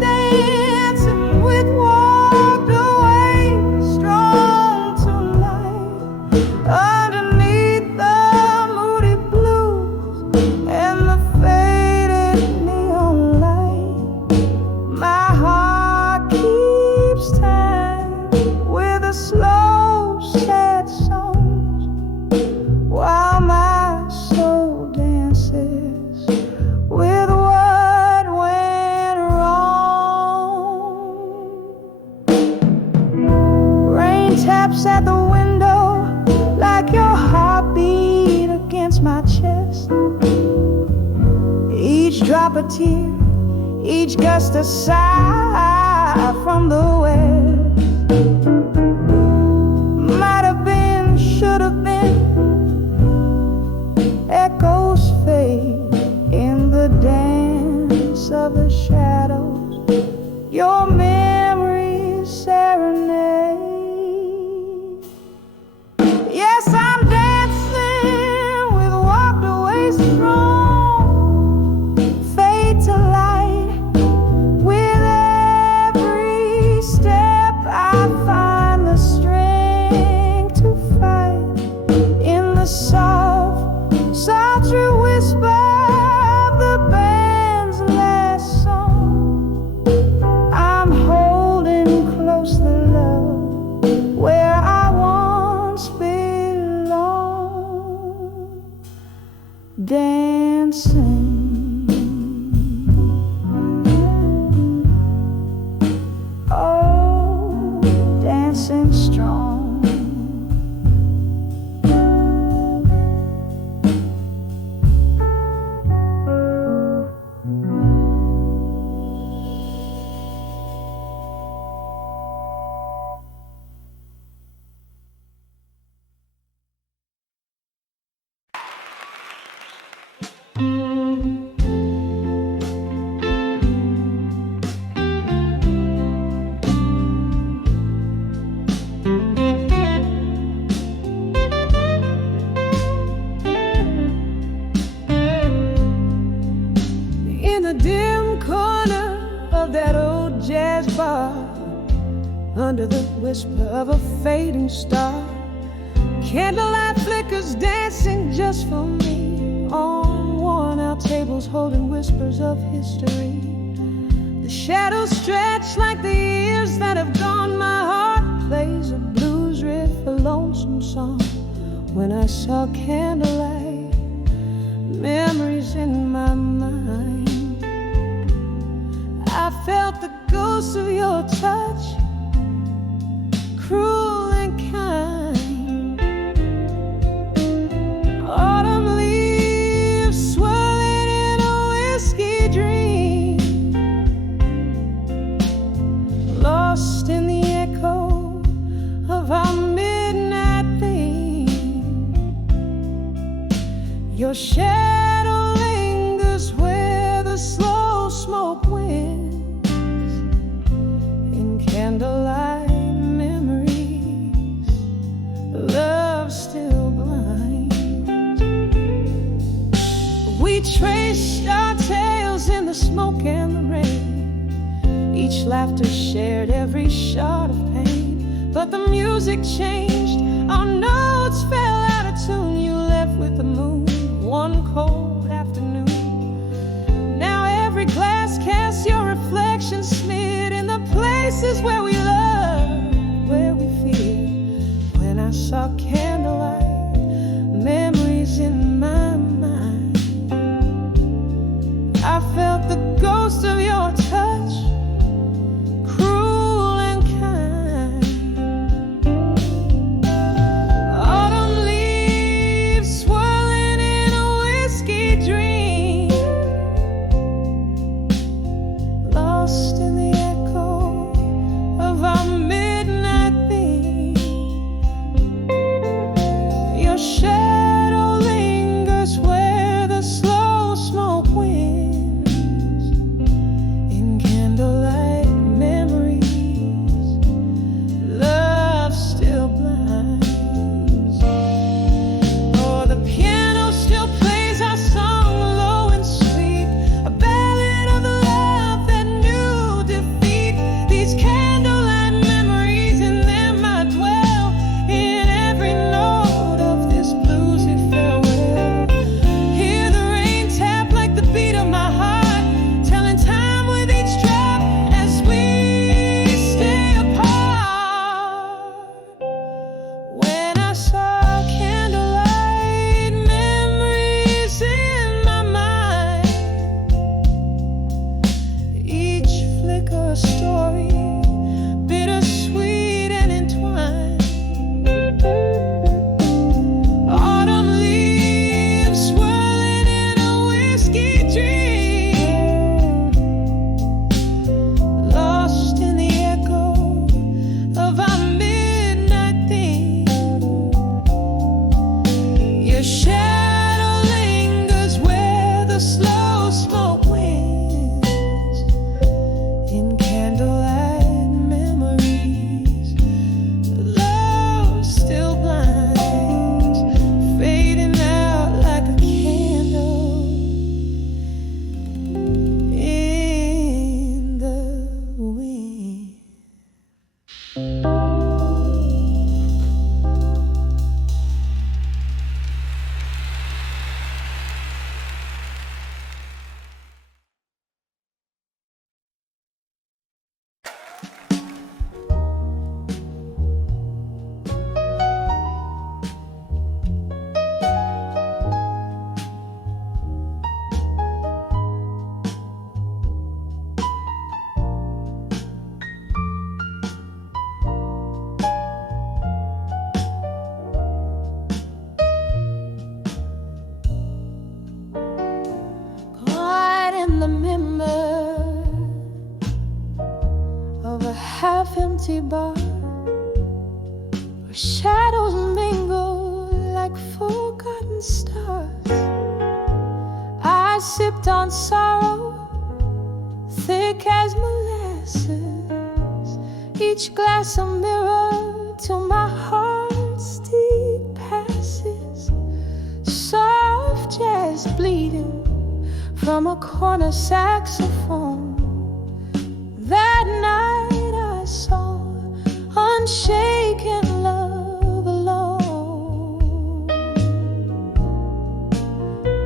dancing with walked away strong tonight, underneath the moody blues and the faded neon light. My heart keeps time with the slow, sad songs, while my soul dances with what went wrong. Rain taps at the window like your heartbeat against my chest. Each drop a tear, each gust a sigh from the west. Might have been, should have been, echoes fade in the dance of the shadows. Your memories serenade. Yes, I'm dancing with walked away strong, fade to light. With every step I find the strength to fight in the soft, sultry whisper of the band's last song. I'm holding close the love where I once belonged, dancing. Oh, dancing strong. In a dim corner of that old jazz bar, under the whisper of a fading star, candlelight flickers dancing just for me on worn-out tables holding whispers of history. The shadows stretch like the years that have gone. My heart plays a blues riff, a lonesome song. When I saw candlelight, memories in my ghost of your touch, cruel and kind. Autumn leaves swirling in a whiskey dream, lost in the echo of our midnight theme. Your shadow lingers where the slow smoke wins. In candlelight memories, love still blind. We traced our tales in the smoke and the rain. Each laughter shared every shot of pain. But the music changed, our notes fell out of tune. You left with the moon one cold afternoon. Now every glass casts your reflection, smeared in the places where we love, where we feel. When I saw candlelight, memories in my mind, I felt the ghost of your touch, cruel and kind. Autumn leaves swirling in a whiskey dream, lost in the echo of our midnight theme. Your shadow lingers where the slow smoke wins. In candlelight memories, love still blinds. Oh, the piano still plays our song low and sweet, a ballad of the love that knew defeat. These candlelight memories, in them I dwell, in every note of this bluesy farewell. Hear the rain tap like the beat of my heart, telling time with each drop as we stay apart. When I saw candlelight, memories in my mind, each flicker a story, bittersweet and entwined. Autumn leaves swirling in a whiskey dream, lost in the echo of our midnight theme. Your shadow lingers where the slow smoke wins. In candlelight memories, love still blinds, fading out like a candle in the wind. Caught in the member of a half-empty bar, where shadows mingle like forgotten stars. I sipped on sorrow, thick as molasses, each glass a mirror till my heart's deep passes. Soft jazz bleeding from a corner saxophone. That night I saw unshaken love alone.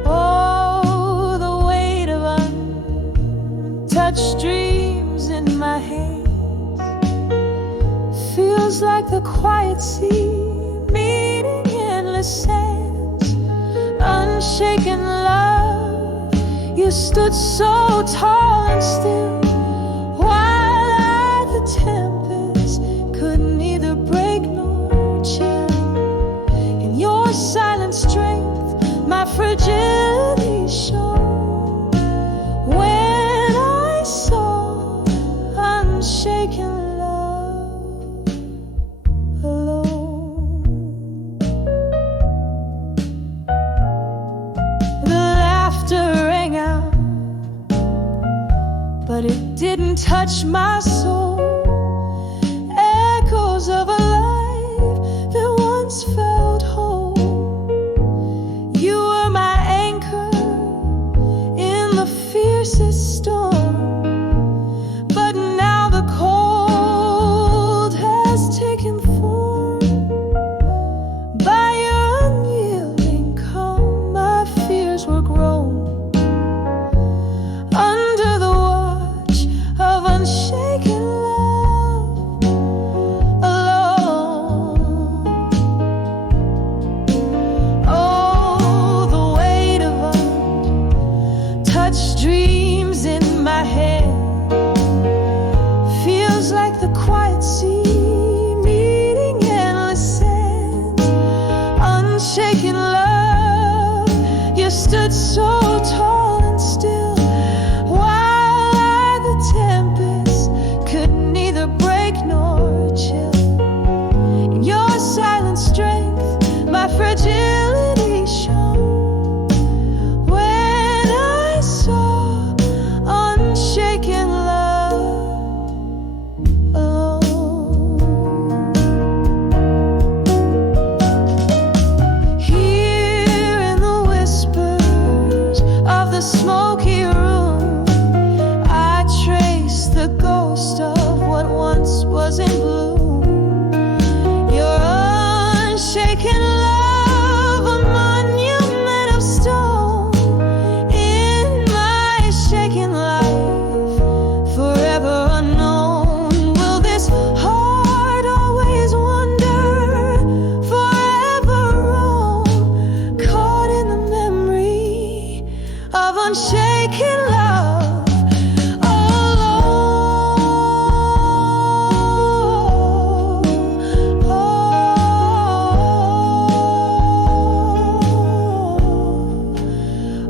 Oh, the weight of untouched dreams in my hands feels like the quiet sea meeting endless sands. Unshaken love, you stood so tall and still while I touch my soul. Echoes of a life that once felt whole. You were my anchor in the fiercest storm, but now the cold has taken form. By your unyielding calm, my fears were grown. Under the watch of unshaken love, alone. Oh, the weight of untouched dreams in my head feels like the quiet sea meeting endless sands. Unshaken love, you stood so tall and still, while the tempest could neither break nor chill. In your silent strength, my fragility shone. When I saw unshaken love alone. Here in the whispers of the smoky room, I trace the ghost of what once was in bloom. Your unshaken love, a monument of stone in my shaken life, forever unknown. Will this heart always wander, forever roam, caught in the memory of unshaken love?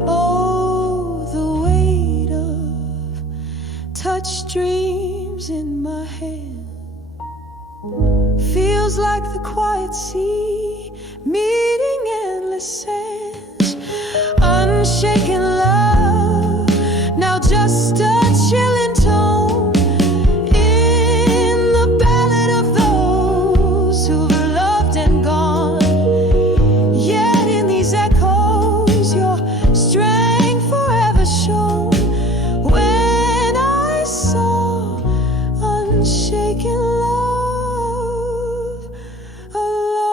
Oh, the weight of touched dreams in my hand feels like the quiet sea meeting endless sands. Unshaken love, now just a chilling tone in the ballad of those who've loved and gone. Yet in these echoes, your strength forever shone. When I saw unshaken love alone.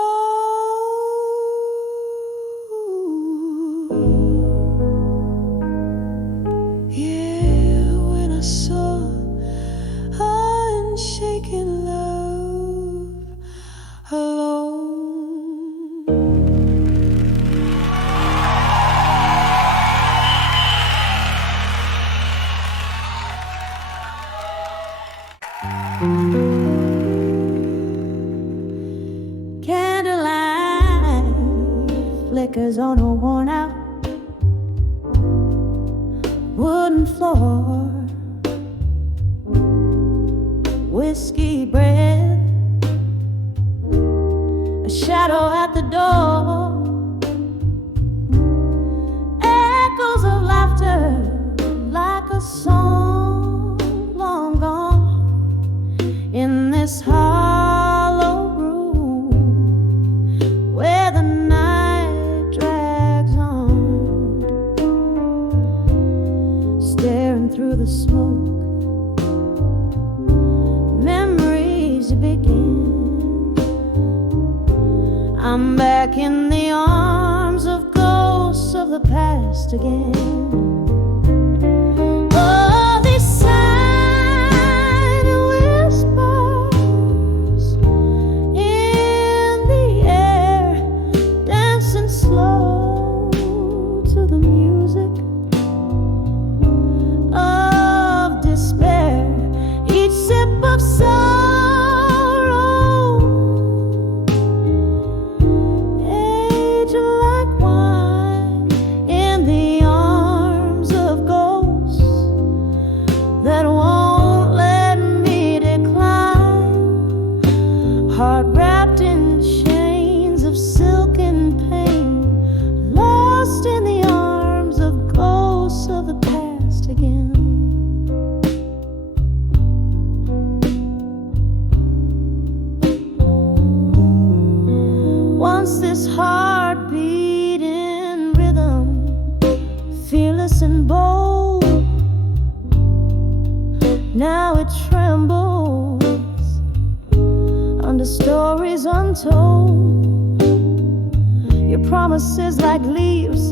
Yeah, when I saw unshaken love alone. Candlelight flickers on a worn out wooden floor. Whiskey bread, a shadow at the door. Echoes of laughter like a song long gone in this hollow room where the night drags on. Staring through the smoke, memories begin. I'm back in the arms of ghosts of the past again. Oh, these silent whispers in the air, dancing slow to the music of despair. Each sip of sorrow, age like wine in the arms of ghosts that won't let me decline. Heart wrapped in chains of silken pain, lost in the arms of ghosts of the past again. fierce and bold. Now it trembles under stories untold. Your promises like leaves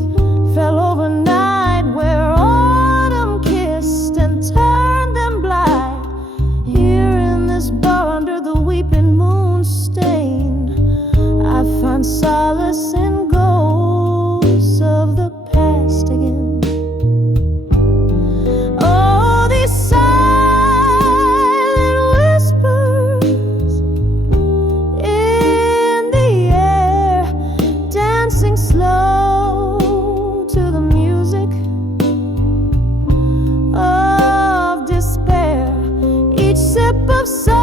fell overnight, where autumn kissed and turned them blind. Here in this bar under the weeping moon stain, I find solace in ghosts of the past again. Oh, these silent whispers in the air, dancing slow to the music of despair. Each sip of sorrow,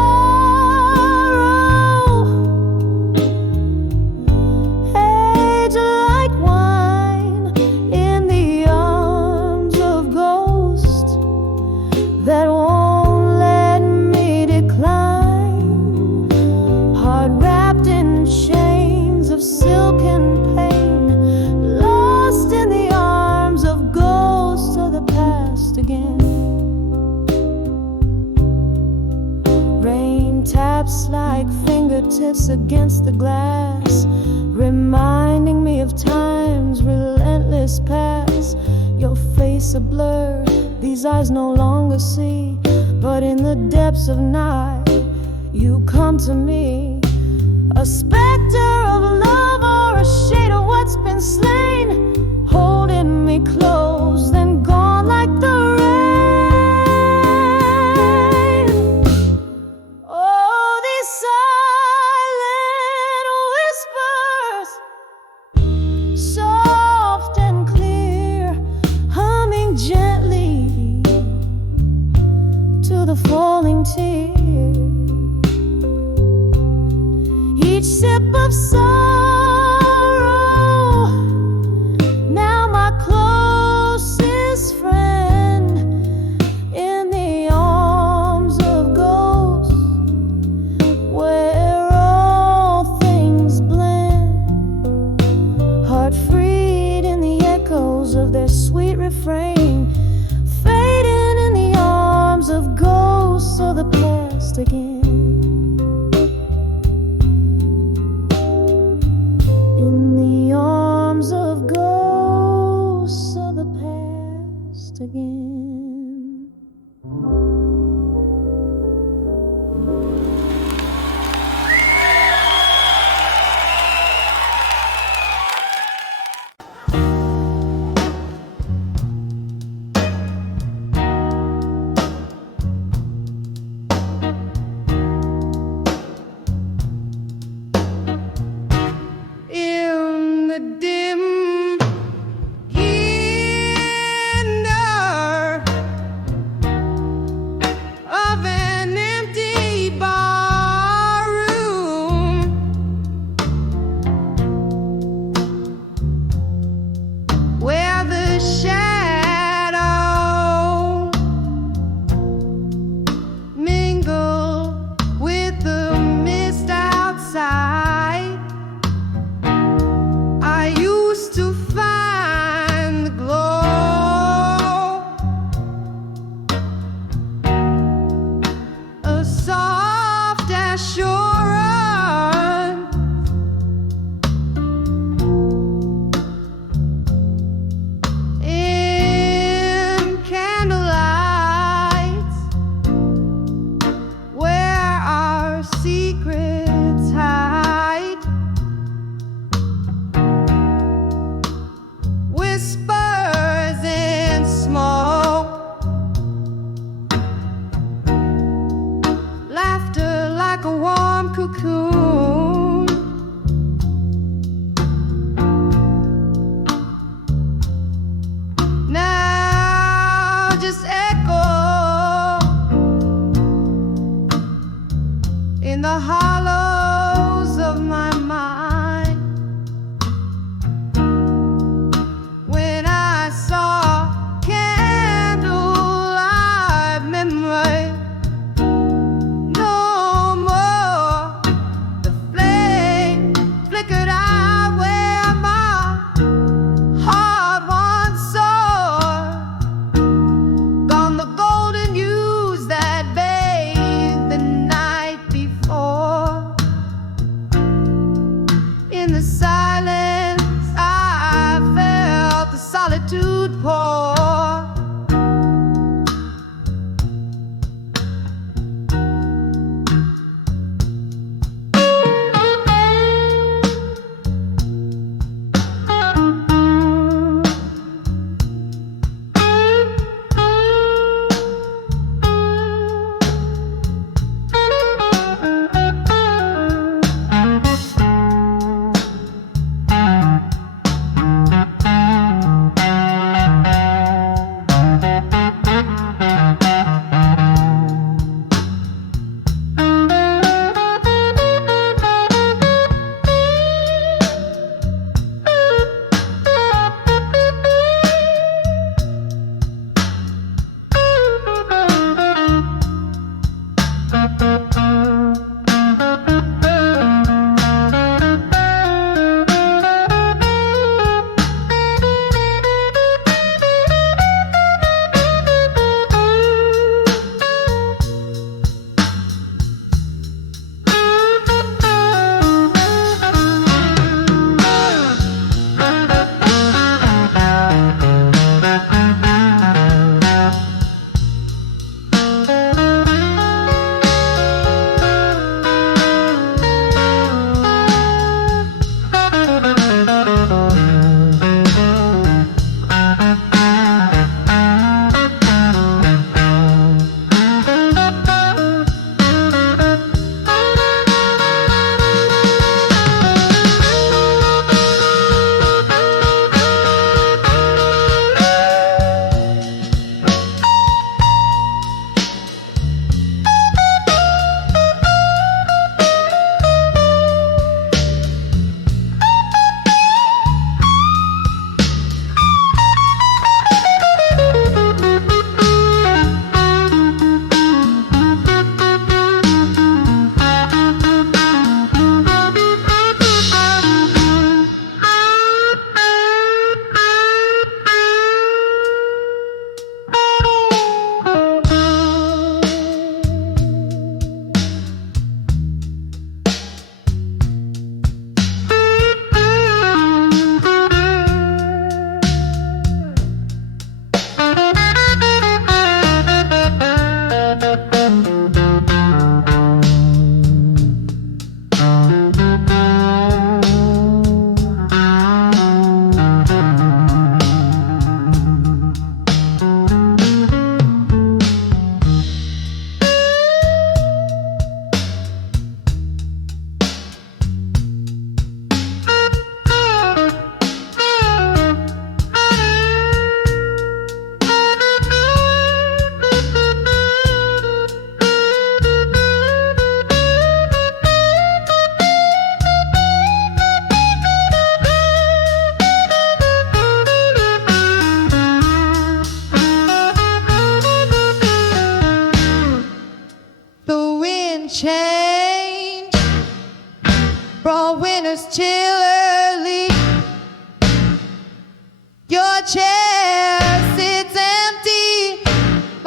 age like wine in the arms of ghosts that won't let me decline. Heart wrapped in chains of silk and pain, lost in the arms of ghosts of the past again. Rain taps like fingertips against the glass, reminding me of time's relentless past. Your face a blur, these eyes no longer see, but in the depths of night, you come to me. A specter of love or a shade of what's been slain, holding me close, then gone like the rain. Oh, these silent whispers, soft and clear, humming gently to the falling tear. Each sip of sorrow, now my closest friend, in the arms of ghosts where all things blend. Heart freed in the echoes of their sweet refrain, fading in the arms of ghosts of the past again. In the arms of ghosts of the past again. In the dim inner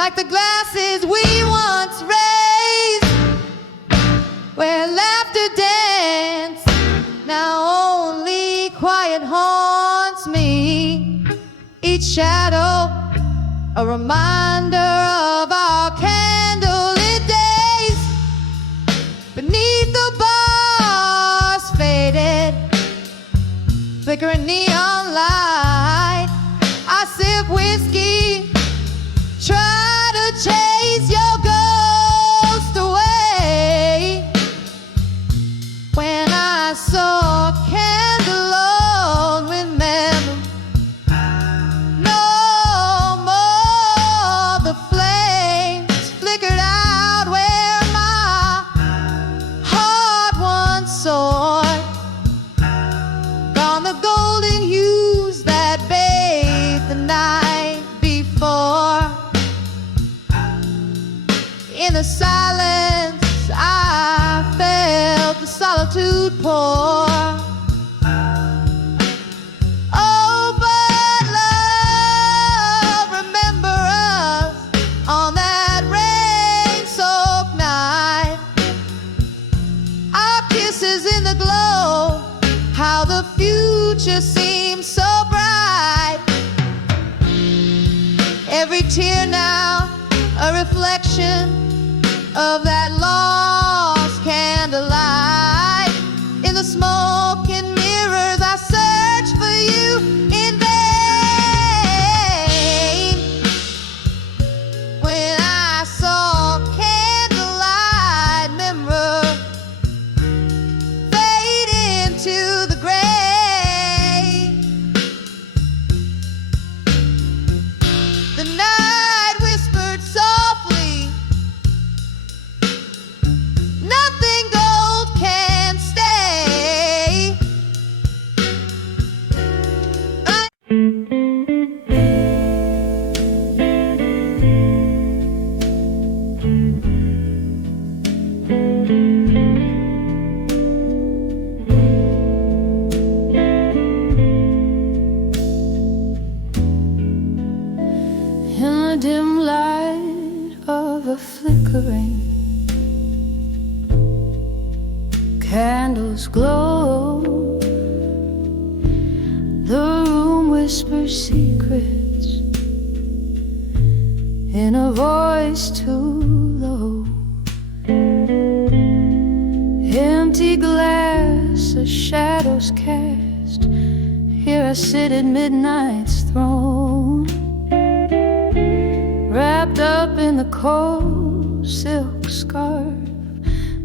like the glasses we once raised, where laughter danced, now only quiet haunts me. Each shadow a reminder of our candlelit days beneath the bars, faded, flickering neon light. I sip whiskey, try to chase your ghost away. When I saw candle alone with memory, no more the flames flickered out where my heart once soared. Gone the golden hues that bathed the night before. In the silence I felt the solitude pour. Oh, but love, remember us on that rain-soaked night. Our kisses in the glow, how the future seems so bright. Every tear now a reflection of that lost candlelight. In the smoke and mirrors I search for you in vain. When I saw candlelight mirror fade into the gray, the night whispered softly, nothing gold can stay. In the dim light of a flickering, candles glow. The room whispers secrets in a voice too low. Empty glass, a shadow's cast. Here I sit at midnight's throne, wrapped up in the cold silk scarf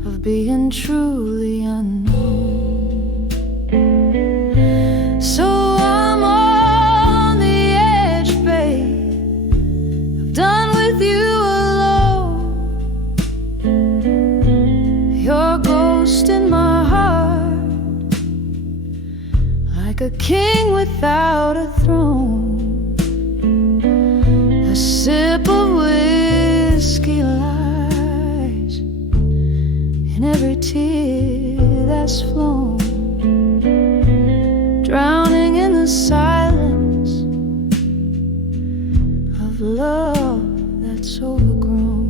of being truly unknown. So I'm on the edge, babe. I've done with you alone. Your ghost in my heart, like a king without a throne. A sip of whiskey lies in every tear that's flown, drowning in the silence of love that's overgrown.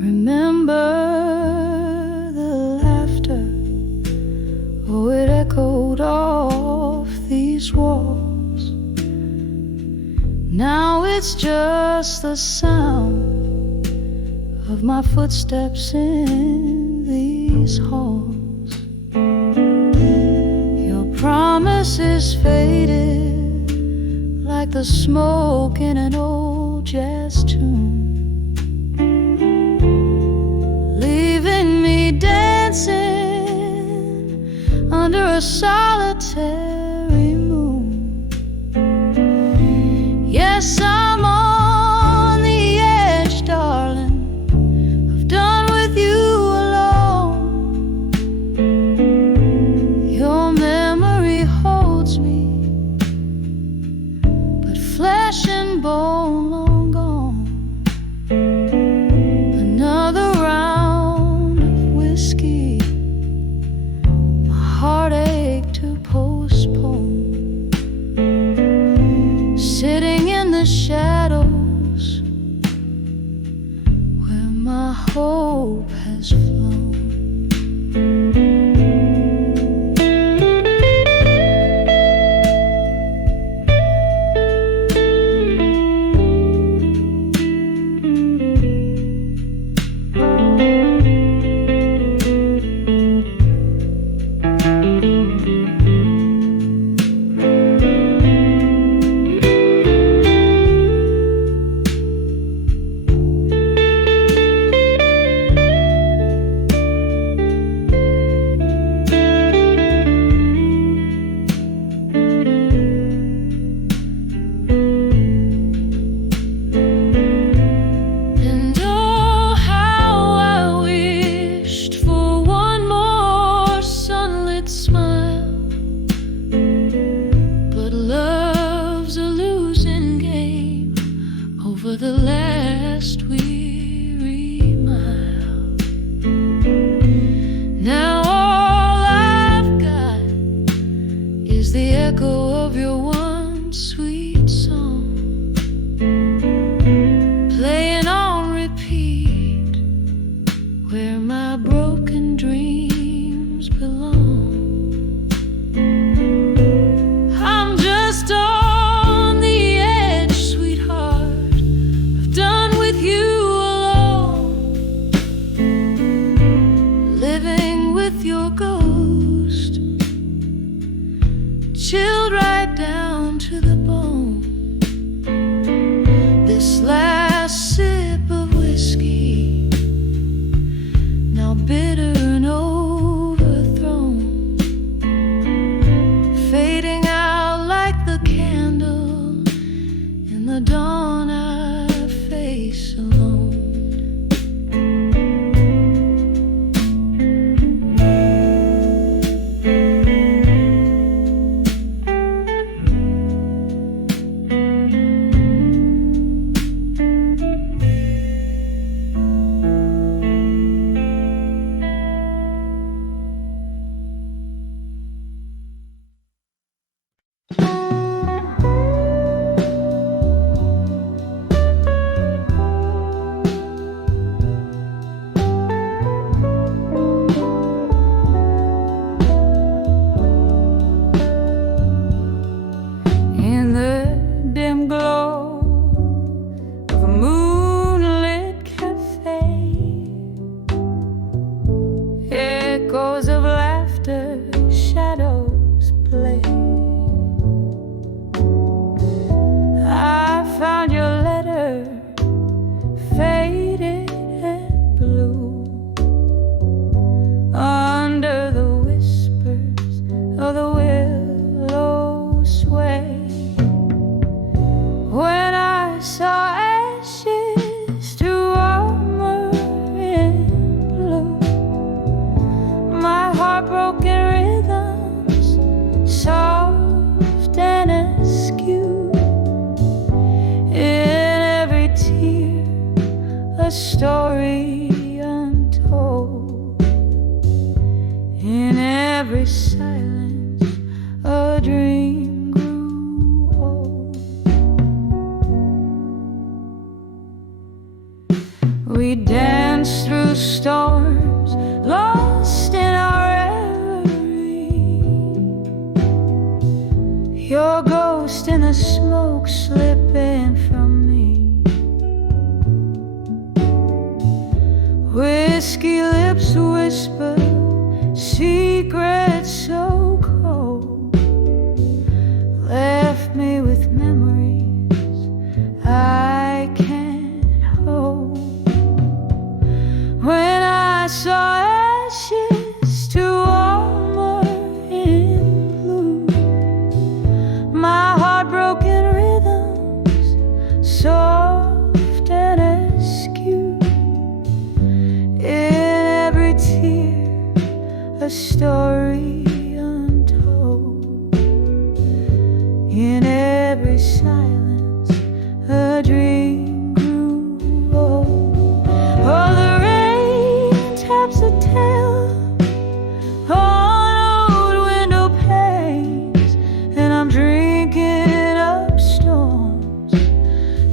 Remember the laughter, oh, it echoed off these walls. Now it's just the sound of my footsteps in these halls. Your promise is faded like the smoke in an old jazz tune, leaving me dancing under a solitary moon. Yes, I'm on the edge, darling. I've done with you alone. Your memory holds me, but flesh and bone long gone. Another round of whiskey, my heartache to postpone. has flown.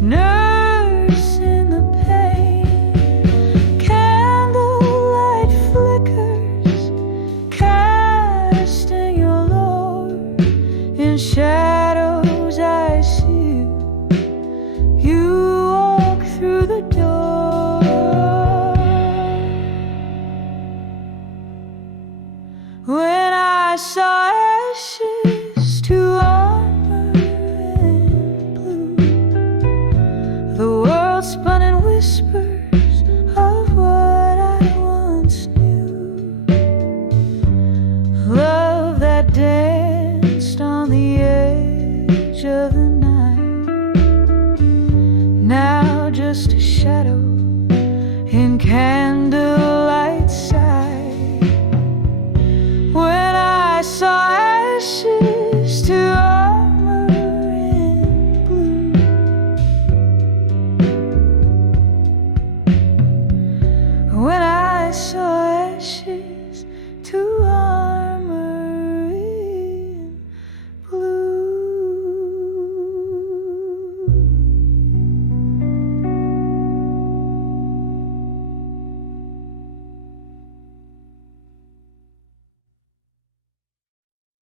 Nursing the pain, candlelight. In shadows I see you. You walk through the door. When I saw ashes to armor and blue, the world spun in whispers of what I once knew. Love that danced on the edge of the night, now just a shadow in candlelight sight. When I saw ashes to armor and blue, when I saw ashes